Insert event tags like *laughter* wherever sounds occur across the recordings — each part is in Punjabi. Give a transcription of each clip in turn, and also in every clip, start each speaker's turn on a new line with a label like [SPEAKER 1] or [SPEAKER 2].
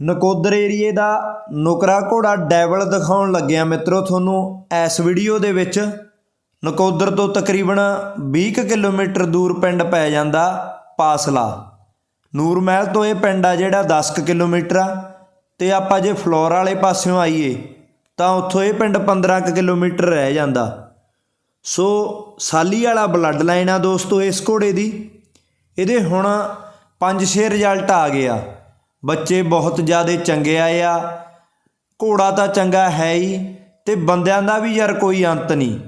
[SPEAKER 1] ਨਕੋਦਰ ਏਰੀਏ ਦਾ ਨੁਕਰਾ ਘੋੜਾ ਡੈਵਲ ਦਿਖਾਉਣ ਲੱਗਿਆ ਮਿੱਤਰੋ ਤੁਹਾਨੂੰ। ਇਸ ਵੀਡੀਓ ਦੇ ਵਿੱਚ ਨਕੋਦਰ ਤੋਂ ਤਕਰੀਬਨ 20 ਕੁ ਕਿਲੋਮੀਟਰ ਦੂਰ ਪਿੰਡ ਪੈ ਜਾਂਦਾ ਪਾਸਲਾ। ਨੂਰ ਮਹਿਲ ਤੋਂ ਇਹ ਪਿੰਡ ਆ ਜਿਹੜਾ 10 ਕੁ ਕਿਲੋਮੀਟਰ ਆ ਤੇ ਆਪਾਂ ਜੇ ਫਲੋਰ ਵਾਲੇ ਪਾਸਿਓਂ ਆਈਏ ਤਾਂ ਉੱਥੋਂ ਇਹ ਪਿੰਡ 15 ਕੁ ਕਿਲੋਮੀਟਰ ਰਹਿ ਜਾਂਦਾ। ਸੋ ਸਾਲੀ ਵਾਲਾ ਬਲੱਡ ਲਾਈਨ ਆ ਦੋਸਤੋ ਇਸ ਘੋੜੇ ਦੀ। ਇਹਦੇ ਹੁਣ 5-6 ਰਿਜ਼ਲਟ ਆ ਗਏ ਆ। ਬੱਚੇ ਬਹੁਤ ਜ਼ਿਆਦਾ ਚੰਗੇ ਆਏ ਆ। ਘੋੜਾ ਤਾਂ ਚੰਗਾ ਹੈ ਹੀ, ਤੇ ਬੰਦਿਆਂ ਦਾ ਵੀ ਯਾਰ ਕੋਈ ਅੰਤ ਨਹੀਂ।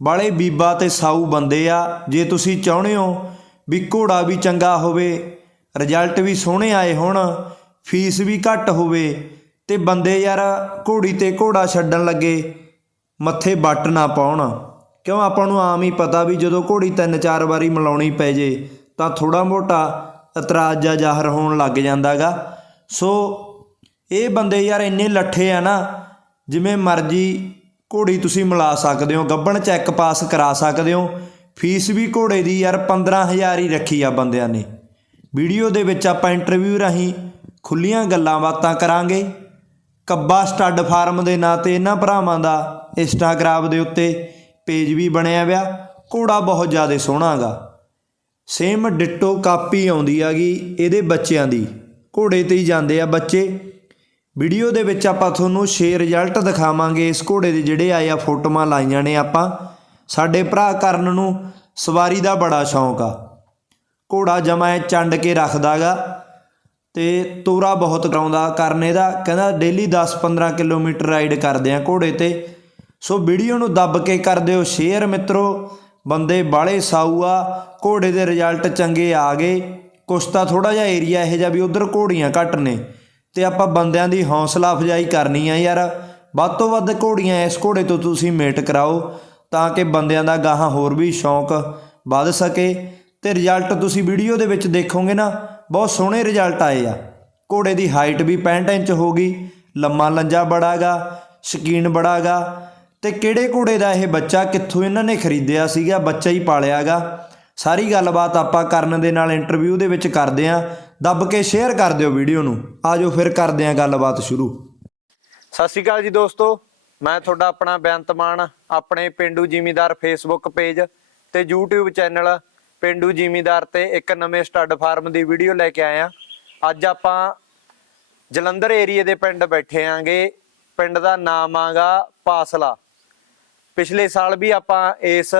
[SPEAKER 1] ਬਾਲੇ ਬੀਬਾ ਤੇ ਸਾਊ ਬੰਦੇ ਆ, ਜੇ ਤੁਸੀਂ ਚਾਹੁੰਦੇ ਹੋ ਵੀ ਘੋੜਾ ਵੀ ਚੰਗਾ ਹੋਵੇ ਰਿਜ਼ਲਟ ਵੀ ਸੋਹਣੇ ਆਏ ਹੋਣ, ਫੀਸ ਵੀ ਘੱਟ ਹੋਵੇ, ਤੇ ਬੰਦੇ ਯਾਰ ਘੋੜੀ ਤੇ ਘੋੜਾ ਛੱਡਣ ਲੱਗੇ, ਮੱਥੇ ਵੱਟ ਨਾ ਪਾਉਣ। ਕਿਉਂ ਆਪਾਂ ਨੂੰ ਆਮ ਹੀ ਪਤਾ ਵੀ ਜਦੋਂ ਘੋੜੀ ਤਿੰਨ ਚਾਰ ਵਾਰੀ ਮਿਲਾਉਣੀ ਪੈ ਜੇ, ਤਾਂ ਥੋੜਾ ਮੋਟਾ ਇਤਰਾਜ਼ ਜਾਂ ਜ਼ਾਹਰ ਹੋਣ ਲੱਗ ਜਾਂਦਾਗਾ। ਸੋ ਇਹ ਬੰਦੇ ਯਾਰ ਇੰਨੇ ਲੱਠੇ ਆ ਨਾ, ਜਿਵੇਂ ਮਰਜ਼ੀ ਘੋੜੀ ਤੁਸੀਂ ਮਿਲਾ ਸਕਦੇ ਹੋ, ਗੱਬਣ ਚੈੱਕ ਪਾਸ ਕਰਾ ਸਕਦੇ ਹੋ, ਫੀਸ ਵੀ ਘੋੜੇ ਦੀ ਯਾਰ 15000 ਹੀ ਰੱਖੀ ਆ ਬੰਦਿਆਂ ਨੇ। ਵੀਡੀਓ ਦੇ ਵਿੱਚ ਆਪਾਂ ਇੰਟਰਵਿਊ ਰਾਹੀਂ ਖੁੱਲੀਆਂ ਗੱਲਾਂ ਬਾਤਾਂ ਕਰਾਂਗੇ। ਕੱਬਾ ਸਟੱਡ ਫਾਰਮ ਦੇ ਨਾਂ ਤੇ ਇਹਨਾਂ ਭਰਾਵਾਂ ਦਾ ਇੰਸਟਾਗ੍ਰਾਮ ਦੇ ਉੱਤੇ ਪੇਜ ਵੀ ਬਣਿਆ ਵਿਆ, ਘੋੜਾ ਬਹੁਤ ਜ਼ਿਆਦਾ ਸੋਹਣਾਗਾ ਸੇਮ ਡਿਟੋ ਕਾਪੀ ਆਉਂਦੀ ਆਗੀ ਇਹਦੇ ਬੱਚਿਆਂ ਦੀ। ਘੋੜੇ ਤੇ ਹੀ ਜਾਂਦੇ ਆ ਬੱਚੇ। ਵੀਡੀਓ ਦੇ ਵਿੱਚ ਆਪਾਂ ਤੁਹਾਨੂੰ ਛੇ ਰਿਜ਼ਲਟ ਦਿਖਾਵਾਂਗੇ। ਇਸ ਘੋੜੇ ਦੇ ਜਿਹੜੇ ਆਏ ਆ ਫੋਟੋਆਂ ਲਾਈਆਂ ਨੇ ਆਪਾਂ। ਸਾਡੇ ਭਰਾ ਕਰਨ ਨੂੰ ਸਵਾਰੀ ਦਾ ਬੜਾ ਸ਼ੌਂਕ ਆ। ਘੋੜਾ ਜਮਾ ਇਹ ਚੰਡ ਕੇ ਰੱਖਦਾਗਾ ਤੇ ਤੋਰਾ ਬਹੁਤ ਕਰਾਉਂਦਾ। ਕਰਨੇ ਦਾ ਕਹਿੰਦਾ ਡੇਲੀ 10-15 ਕਿਲੋਮੀਟਰ ਰਾਈਡ ਕਰਦੇ ਆ ਘੋੜੇ ਤੇ। ਸੋ ਵੀਡੀਓ ਨੂੰ ਦੱਬ ਕੇ ਕਰ ਦਿਓ। ਸ਼ੇਅਰ ਮਿੱਤਰੋ ਬੰਦੇ ਬਾਲੇ ਸਾਊ ਆ, ਘੋੜੇ ਦੇ ਰਿਜ਼ਲਟ ਚੰਗੇ ਆ ਗਏ। ਕੁਛ ਤਾਂ ਥੋੜਾ ਜਿਹਾ ਏਰੀਆ ਇਹੋ ਜਿਹਾ ਵੀ ਉਧਰ ਘੋੜੀਆਂ ਘੱਟ ਨੇ। ਤੇ ਆਪਾਂ ਬੰਦਿਆਂ ਦੀ ਹੌਸਲਾ ਅਫਜਾਈ ਕਰਨੀ ਆ ਯਾਰ। ਵੱਧ ਤੋਂ ਵੱਧ ਘੋੜੀਆਂ ਇਸ ਘੋੜੇ ਤੋਂ ਤੁਸੀਂ ਮੇਟ ਕਰਾਓ, ਤਾਂ ਕਿ ਬੰਦਿਆਂ ਦਾ ਗਾਹਾਂ ਹੋਰ ਵੀ ਸ਼ੌਂਕ ਵੱਧ ਸਕੇ। ਤੇ ਰਿਜ਼ਲਟ ਤੁਸੀਂ ਵੀਡੀਓ ਦੇ ਵਿੱਚ ਦੇਖੋਗੇ ਨਾ, ਬਹੁਤ ਸੋਹਣੇ ਰਿਜ਼ਲਟ ਆਏ ਆ। ਘੋੜੇ ਦੀ ਹਾਈਟ ਵੀ 65 ਇੰਚ ਹੋ ਗਈ, ਲੰਮਾ ਲੰਜਾ ਬੜਾਗਾ ਸ਼ਕੀਨ ਬੜਾਗਾ ਤੇ ਕਿਹੜੇ ਘੋੜੇ ਦਾ ਇਹ ਬੱਚਾ ਕਿੱਥੋਂ ਇਹਨਾਂ ਨੇ ਖਰੀਦਿਆ ਸੀਗਾ, ਬੱਚਾ ਹੀ ਪਾਲਿਆਗਾ। ਸਾਰੀ ਗੱਲਬਾਤ ਆਪਾਂ ਕਰਨ ਦੇ ਨਾਲ ਇੰਟਰਵਿਊ ਦੇ ਵਿੱਚ ਕਰਦੇ ਆਂ ਦੱਬ ਕੇ ਸ਼ੇਅਰ ਕਰ ਦਿਓ ਵੀਡੀਓ ਨੂੰ। ਆਜੋ ਫਿਰ ਕਰਦੇ ਆਂ ਗੱਲਬਾਤ ਸ਼ੁਰੂ।
[SPEAKER 2] ਸਤਿ ਸ਼੍ਰੀ ਅਕਾਲ ਜੀ ਦੋਸਤੋ। ਮੈਂ ਤੁਹਾਡਾ ਆਪਣਾ ਬੇਅੰਤ ਮਾਨ, ਆਪਣੇ ਪਿੰਡੂ ਜ਼ਿਮੀਦਾਰ ਫੇਸਬੁੱਕ ਪੇਜ ਤੇ YouTube ਚੈਨਲ ਪਿੰਡੂ ਜ਼ਿਮੀਦਾਰ ਤੇ ਇੱਕ ਨਵੇਂ ਸਟੱਡ ਫਾਰਮ ਦੀ ਵੀਡੀਓ ਲੈ ਕੇ ਆਇਆ ਅੱਜ ਆਪਾਂ ਜਲੰਧਰ ਏਰੀਏ ਦੇ ਪਿੰਡ ਬੈਠੇ ਆਂਗੇ ਪਿੰਡ ਦਾ ਨਾਮ ਆਗਾ ਪਾਸਲਾ। ਪਿਛਲੇ ਸਾਲ ਵੀ ਆਪਾਂ ਇਸ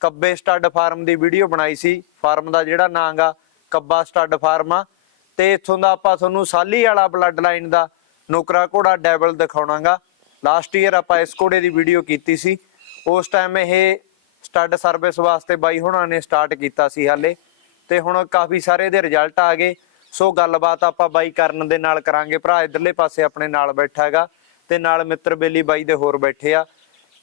[SPEAKER 2] ਕੱਬੇ ਸਟੱਡ ਫਾਰਮ ਦੀ ਵੀਡੀਓ ਬਣਾਈ ਸੀ। ਫਾਰਮ ਦਾ ਜਿਹੜਾ ਨਾਮ ਆ, ਕੱਬਾ ਸਟੱਡ ਫਾਰਮ ਆ। ਤੇ ਇੱਥੋਂ ਦਾ ਆਪਾਂ ਤੁਹਾਨੂੰ ਸਾਲੀ ਵਾਲਾ ਬਲੱਡ ਲਾਈਨ ਦਾ ਨੌਕਰਾ ਘੋੜਾ ਡੈਵਲ ਦਿਖਾਉਣਾਗਾ। ਲਾਸਟ ਈਅਰ ਆਪਾਂ ਇਸ ਘੋੜੇ ਦੀ ਵੀਡੀਓ ਕੀਤੀ ਸੀ। ਉਸ ਟਾਈਮ ਇਹ ਸਟੱਡ ਸਰਵਿਸ ਵਾਸਤੇ ਬਾਈ ਹੁਣਾਂ ਨੇ ਸਟਾਰਟ ਕੀਤਾ ਸੀ ਹਾਲੇ। ਤੇ ਹੁਣ ਕਾਫੀ ਸਾਰੇ ਦੇ ਰਿਜ਼ਲਟ ਆ ਗਏ। ਸੋ ਗੱਲਬਾਤ ਆਪਾਂ ਬਾਈ ਕਰਨ ਦੇ ਨਾਲ ਕਰਾਂਗੇ। ਭਰਾ ਇਧਰਲੇ ਪਾਸੇ ਆਪਣੇ ਨਾਲ ਬੈਠਾ ਹੈਗਾ ਤੇ ਨਾਲ ਮਿੱਤਰ ਬੇਲੀ ਬਾਈ ਦੇ ਹੋਰ ਬੈਠੇ ਆ।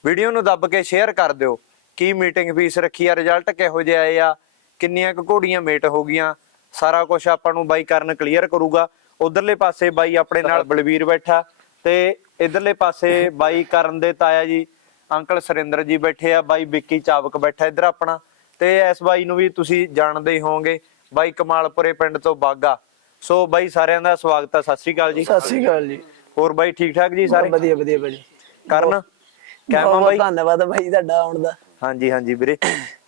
[SPEAKER 2] ਵੀਡੀਓ ਨੂੰ ਦੱਬ ਕੇ ਸ਼ੇਅਰ ਕਰ ਦਿਓ। ਕੀ ਮੀਟਿੰਗ ਫੀਸ ਰੱਖੀ ਆ ਰਿਜ਼ਲਟ ਕਿਹੋ ਜਿਹੇ ਆਏ ਆ ਕਿੰਨੀਆਂ ਕੁ ਘੋੜੀਆਂ ਮੇਟ ਹੋ ਗਈਆਂ ਸਾਰਾ ਕੁਝ ਆਪਾਂ ਨੂੰ ਬਾਈ ਕਰਨ ਕਲੀਅਰ ਕਰੂਗਾ। ਉਧਰਲੇ ਪਾਸੇ ਬਾਈ ਆਪਣੇ ਨਾਲ ਬਲਵੀਰ ਬੈਠਾ ਤੇ ਇਧਰਲੇ ਪਾਸੇ ਬਾਈ ਕਰਨ ਦੇ ਤਾਇਆ ਜੀ ਅੰਕਲ ਸੁਰਿੰਦਰ ਜੀ ਬੈਠੇ ਆ ਬਾਈ ਵਿੱਕੀ ਚਾਵਕ ਬੈਠਾ ਇਧਰ ਆਪਣਾ। ਤੇ ਇਸ ਬਾਈ ਨੂੰ ਵੀ ਤੁਸੀਂ ਜਾਣਦੇ ਹੀ ਹੋਵੋਗੇ ਬਾਈ ਕਮਾਲਪੁਰੇ ਪਿੰਡ ਤੋਂ ਬਾਗਾ। ਸੋ ਬਾਈ ਸਾਰਿਆਂ ਦਾ ਸਵਾਗਤ ਹੈ ਸਤਿ ਸ਼੍ਰੀ ਅਕਾਲ ਜੀ।
[SPEAKER 3] ਸਤਿ ਸ੍ਰੀ ਅਕਾਲ ਜੀ।
[SPEAKER 2] ਹੋਰ ਬਾਈ ਠੀਕ ਠਾਕ ਜੀ ਸਾਰੇ?
[SPEAKER 3] ਵਧੀਆ ਵਧੀਆ ਭਾਜੀ
[SPEAKER 2] ਕਰਨ? ਕਹਿਮਾ
[SPEAKER 3] ਬਹੁਤ
[SPEAKER 2] ਬਾਈ
[SPEAKER 3] ਧੰਨਵਾਦ ਭਾਈ ਤੁਹਾਡਾ ਆਉਣ ਦਾ।
[SPEAKER 2] ਹਾਂਜੀ ਹਾਂਜੀ ਵੀਰੇ।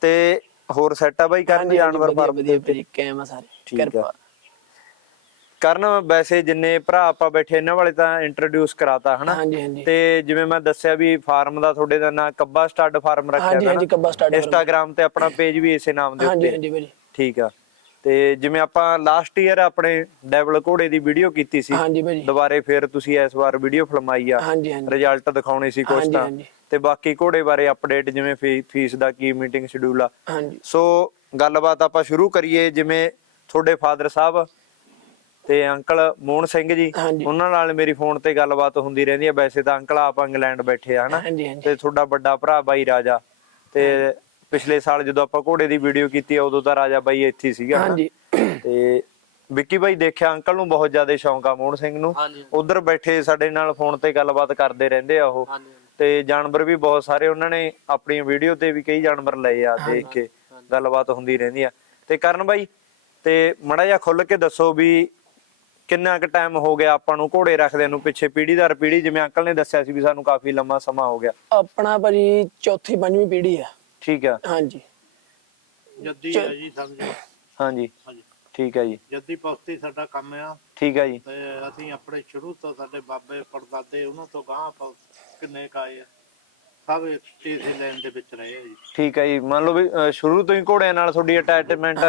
[SPEAKER 2] ਤੇ ਹੋਰ ਸੈਟ ਆ ਬਾਈ ਕਰਨ
[SPEAKER 3] ਹਾਂਜੀ,
[SPEAKER 2] ਜਾਨਵਰ ਫਾਰਮ?
[SPEAKER 3] ਭਾਜੀ ਕਾਇਮ ਆ ਸਾਰੇ। ਕਿਰਪਾ।
[SPEAKER 2] ਕਰਨ ਵੈਸੇ ਜਿੰਨੇ ਭਰਾ ਆਪਾਂ ਬੈਠੇ ਇਹਨਾਂ ਵਾਲੇ ਤਾਂ ਇੰਟਰੋਡਿਊਸ ਕਰਾਤਾ ਹਨਾ?
[SPEAKER 3] ਹਾਂਜੀ ਹਾਂਜੀ।
[SPEAKER 2] ਤੇ ਜਿਵੇਂ ਮੈਂ ਦੱਸਿਆ ਵੀ ਫਾਰਮ ਦਾ ਤੁਹਾਡੇ ਦਾ ਨਾਂ ਕੱਬਾ ਸਟੱਡ ਫਾਰਮ ਰੱਖਿਆ
[SPEAKER 3] ਹਾਂਜੀ
[SPEAKER 2] ਹੋਇਆ
[SPEAKER 3] ਹਾਂਜੀ ਕੱਬਾ ਸਟਾਰਟ
[SPEAKER 2] ਇੰਸਟਾਗ੍ਰam ਤੇ ਆਪਣਾ ਪੇਜ ਵੀ ਇਸੇ ਨਾਮ ਦੇ
[SPEAKER 3] ਹਾਂਜੀ
[SPEAKER 2] ਉੱਤੇ।
[SPEAKER 3] ਹਾਂਜੀ ਭਾਜੀ
[SPEAKER 2] ਠੀਕ ਆ। ਤੇ ਜਿਵੇਂ ਆਪਾਂ ਲਾਸਟ ਈਅਰ ਆਪਣੇ ਡੈਵਲ ਘੋੜੇ ਦੀ ਵੀਡੀਓ ਕੀਤੀ ਸੀ
[SPEAKER 3] ਹਾਂਜੀ ਭਾਜੀ।
[SPEAKER 2] ਦੁਬਾਰੇ ਫਿਰ ਤੁਸੀਂ ਇਸ ਵਾਰ ਵੀਡੀਓ ਫਿਲਮਾਈ ਆ।
[SPEAKER 3] ਹਾਂਜੀ ਹਾਂਜੀ।
[SPEAKER 2] ਰਿਜ਼ਲਟ ਦਿਖਾਉਣੇ ਸੀ ਕੁਝ ਤਾਂ। ਤੇ ਬਾਕੀ ਘੋੜੇ ਬਾਰੇ ਅਪਡੇਟ ਜਿਵੇਂ ਫੀਸ ਦਾ ਕੀ ਮੀਟਿੰਗ ਸ਼ਡਿਊਲ ਆ।
[SPEAKER 3] ਹਾਂਜੀ।
[SPEAKER 2] ਸੋ ਗੱਲਬਾਤ ਆਪਾਂ ਸ਼ੁਰੂ ਕਰੀਏ ਜਿਵੇਂ ਤੁਹਾਡੇ ਫਾਦਰ ਸਾਹਿਬ ਤੇ ਅੰਕਲ ਮੋਹਨ ਸਿੰਘ ਜੀ। ਉਹਨਾਂ ਨਾਲ ਮੇਰੀ ਫੋਨ ਤੇ ਗੱਲਬਾਤ ਹੁੰਦੀ ਰਹਿੰਦੀ ਹੈ ਵੈਸੇ ਤਾਂ ਅੰਕਲ ਆਪ ਇੰਗਲੈਂਡ ਬੈਠੇ ਆ ਹਨਾ? ਤੇ ਤੁਹਾਡਾ ਵੱਡਾ ਭਰਾ ਬਾਈ ਰਾਜਾ। ਤੇ ਪਿਛਲੇ ਸਾਲ ਜਦੋਂ ਆਪਾਂ ਘੋੜੇ ਦੀ ਵੀਡੀਓ ਕੀਤੀ ਆ ਉਦੋਂ ਤਾਂ ਰਾਜਾ ਬਾਈ ਇੱਥੇ ਹੀ ਸੀਗਾ?
[SPEAKER 3] ਹਾਂਜੀ।
[SPEAKER 2] ਤੇ ਵਿੱਕੀ ਬਾਈ ਦੇਖਿਆ ਅੰਕਲ ਨੂੰ ਬਹੁਤ ਜ਼ਿਆਦਾ ਸ਼ੌਂਕ ਆ ਮੋਹਨ ਸਿੰਘ ਨੂੰ। ਉਧਰ ਬੈਠੇ ਸਾਡੇ ਨਾਲ ਫੋਨ ਤੇ ਗੱਲਬਾਤ ਕਰਦੇ ਰਹਿੰਦੇ ਆ ਉਹ। ਤੇ ਜਾਨਵਰ ਵੀ ਬਹੁਤ ਸਾਰੇ ਉਹਨਾਂ ਨੇ ਆਪਣੀਆਂ ਵੀਡੀਓ ਤੇ ਵੀ ਕਈ ਜਾਨਵਰ ਲਏ ਆ ਦੇਖ ਕੇ ਗੱਲਬਾਤ ਹੁੰਦੀ ਰਹਿੰਦੀ ਆ। ਤੇ ਕਰਨ ਬਾਈ ਤੇ ਮੜਾ ਜਿਹਾ ਖੁੱਲ ਕੇ ਦੱਸੋ ਵੀ ਕਿੰਨਾ ਕੁ ਟਾਈਮ ਹੋ ਗਿਆ ਆਪਾਂ ਨੂੰ ਘੋੜੇ ਰੱਖਦੇ ਨੂੰ ਪਿੱਛੇ? ਪੀੜ੍ਹੀ ਦਰ ਪੀੜ੍ਹੀ ਜਿਵੇਂ ਅੰਕਲ ਨੇ ਦੱਸਿਆ ਸੀ ਵੀ ਸਾਨੂੰ ਕਾਫੀ ਲੰਮਾ ਸਮਾਂ ਹੋ ਗਿਆ।
[SPEAKER 3] ਆਪਣਾ ਭਾਜੀ ਚੌਥੀ ਪੰਜਵੀਂ ਪੀੜ੍ਹੀ ਆ।
[SPEAKER 2] ਠੀਕ ਆ।
[SPEAKER 3] ਹਾਂਜੀ।
[SPEAKER 4] ਜੱਦੀ ਹੈ ਜੀ ਸਮਝੋ
[SPEAKER 2] ਹਾਂਜੀ।
[SPEAKER 4] ਹਾਂਜੀ।
[SPEAKER 2] ਠੀਕ ਹੈ ਜੀ।
[SPEAKER 4] ਜੱਦੀ ਪਸਤੀ ਸਾਡਾ ਕੰਮ ਆ।
[SPEAKER 2] ਠੀਕ ਹੈ ਜੀ।
[SPEAKER 4] ਤੇ ਅਸੀਂ ਆਪਣੇ ਸ਼ੁਰੂ ਤੋਂ ਸਾਡੇ ਬਾਬੇ ਪੜਦਾਦੇ ਉਹਨਾਂ ਤੋਂ ਗਾਂ ਕਿੰਨੇ ਕਾਏ ਆ। ਸਭ ਇਸੇ ਲਾਈਨ ਦੇ ਵਿੱਚ ਰਹੇ ਆ ਜੀ।
[SPEAKER 2] ਠੀਕ ਹੈ ਜੀ। ਮੰਨ ਲਓ ਵੀ ਸ਼ੁਰੂ ਤੋਂ ਹੀ ਘੋੜਿਆਂ ਨਾਲ ਤੁਹਾਡੀ ਅਟੈਚਮੈਂਟ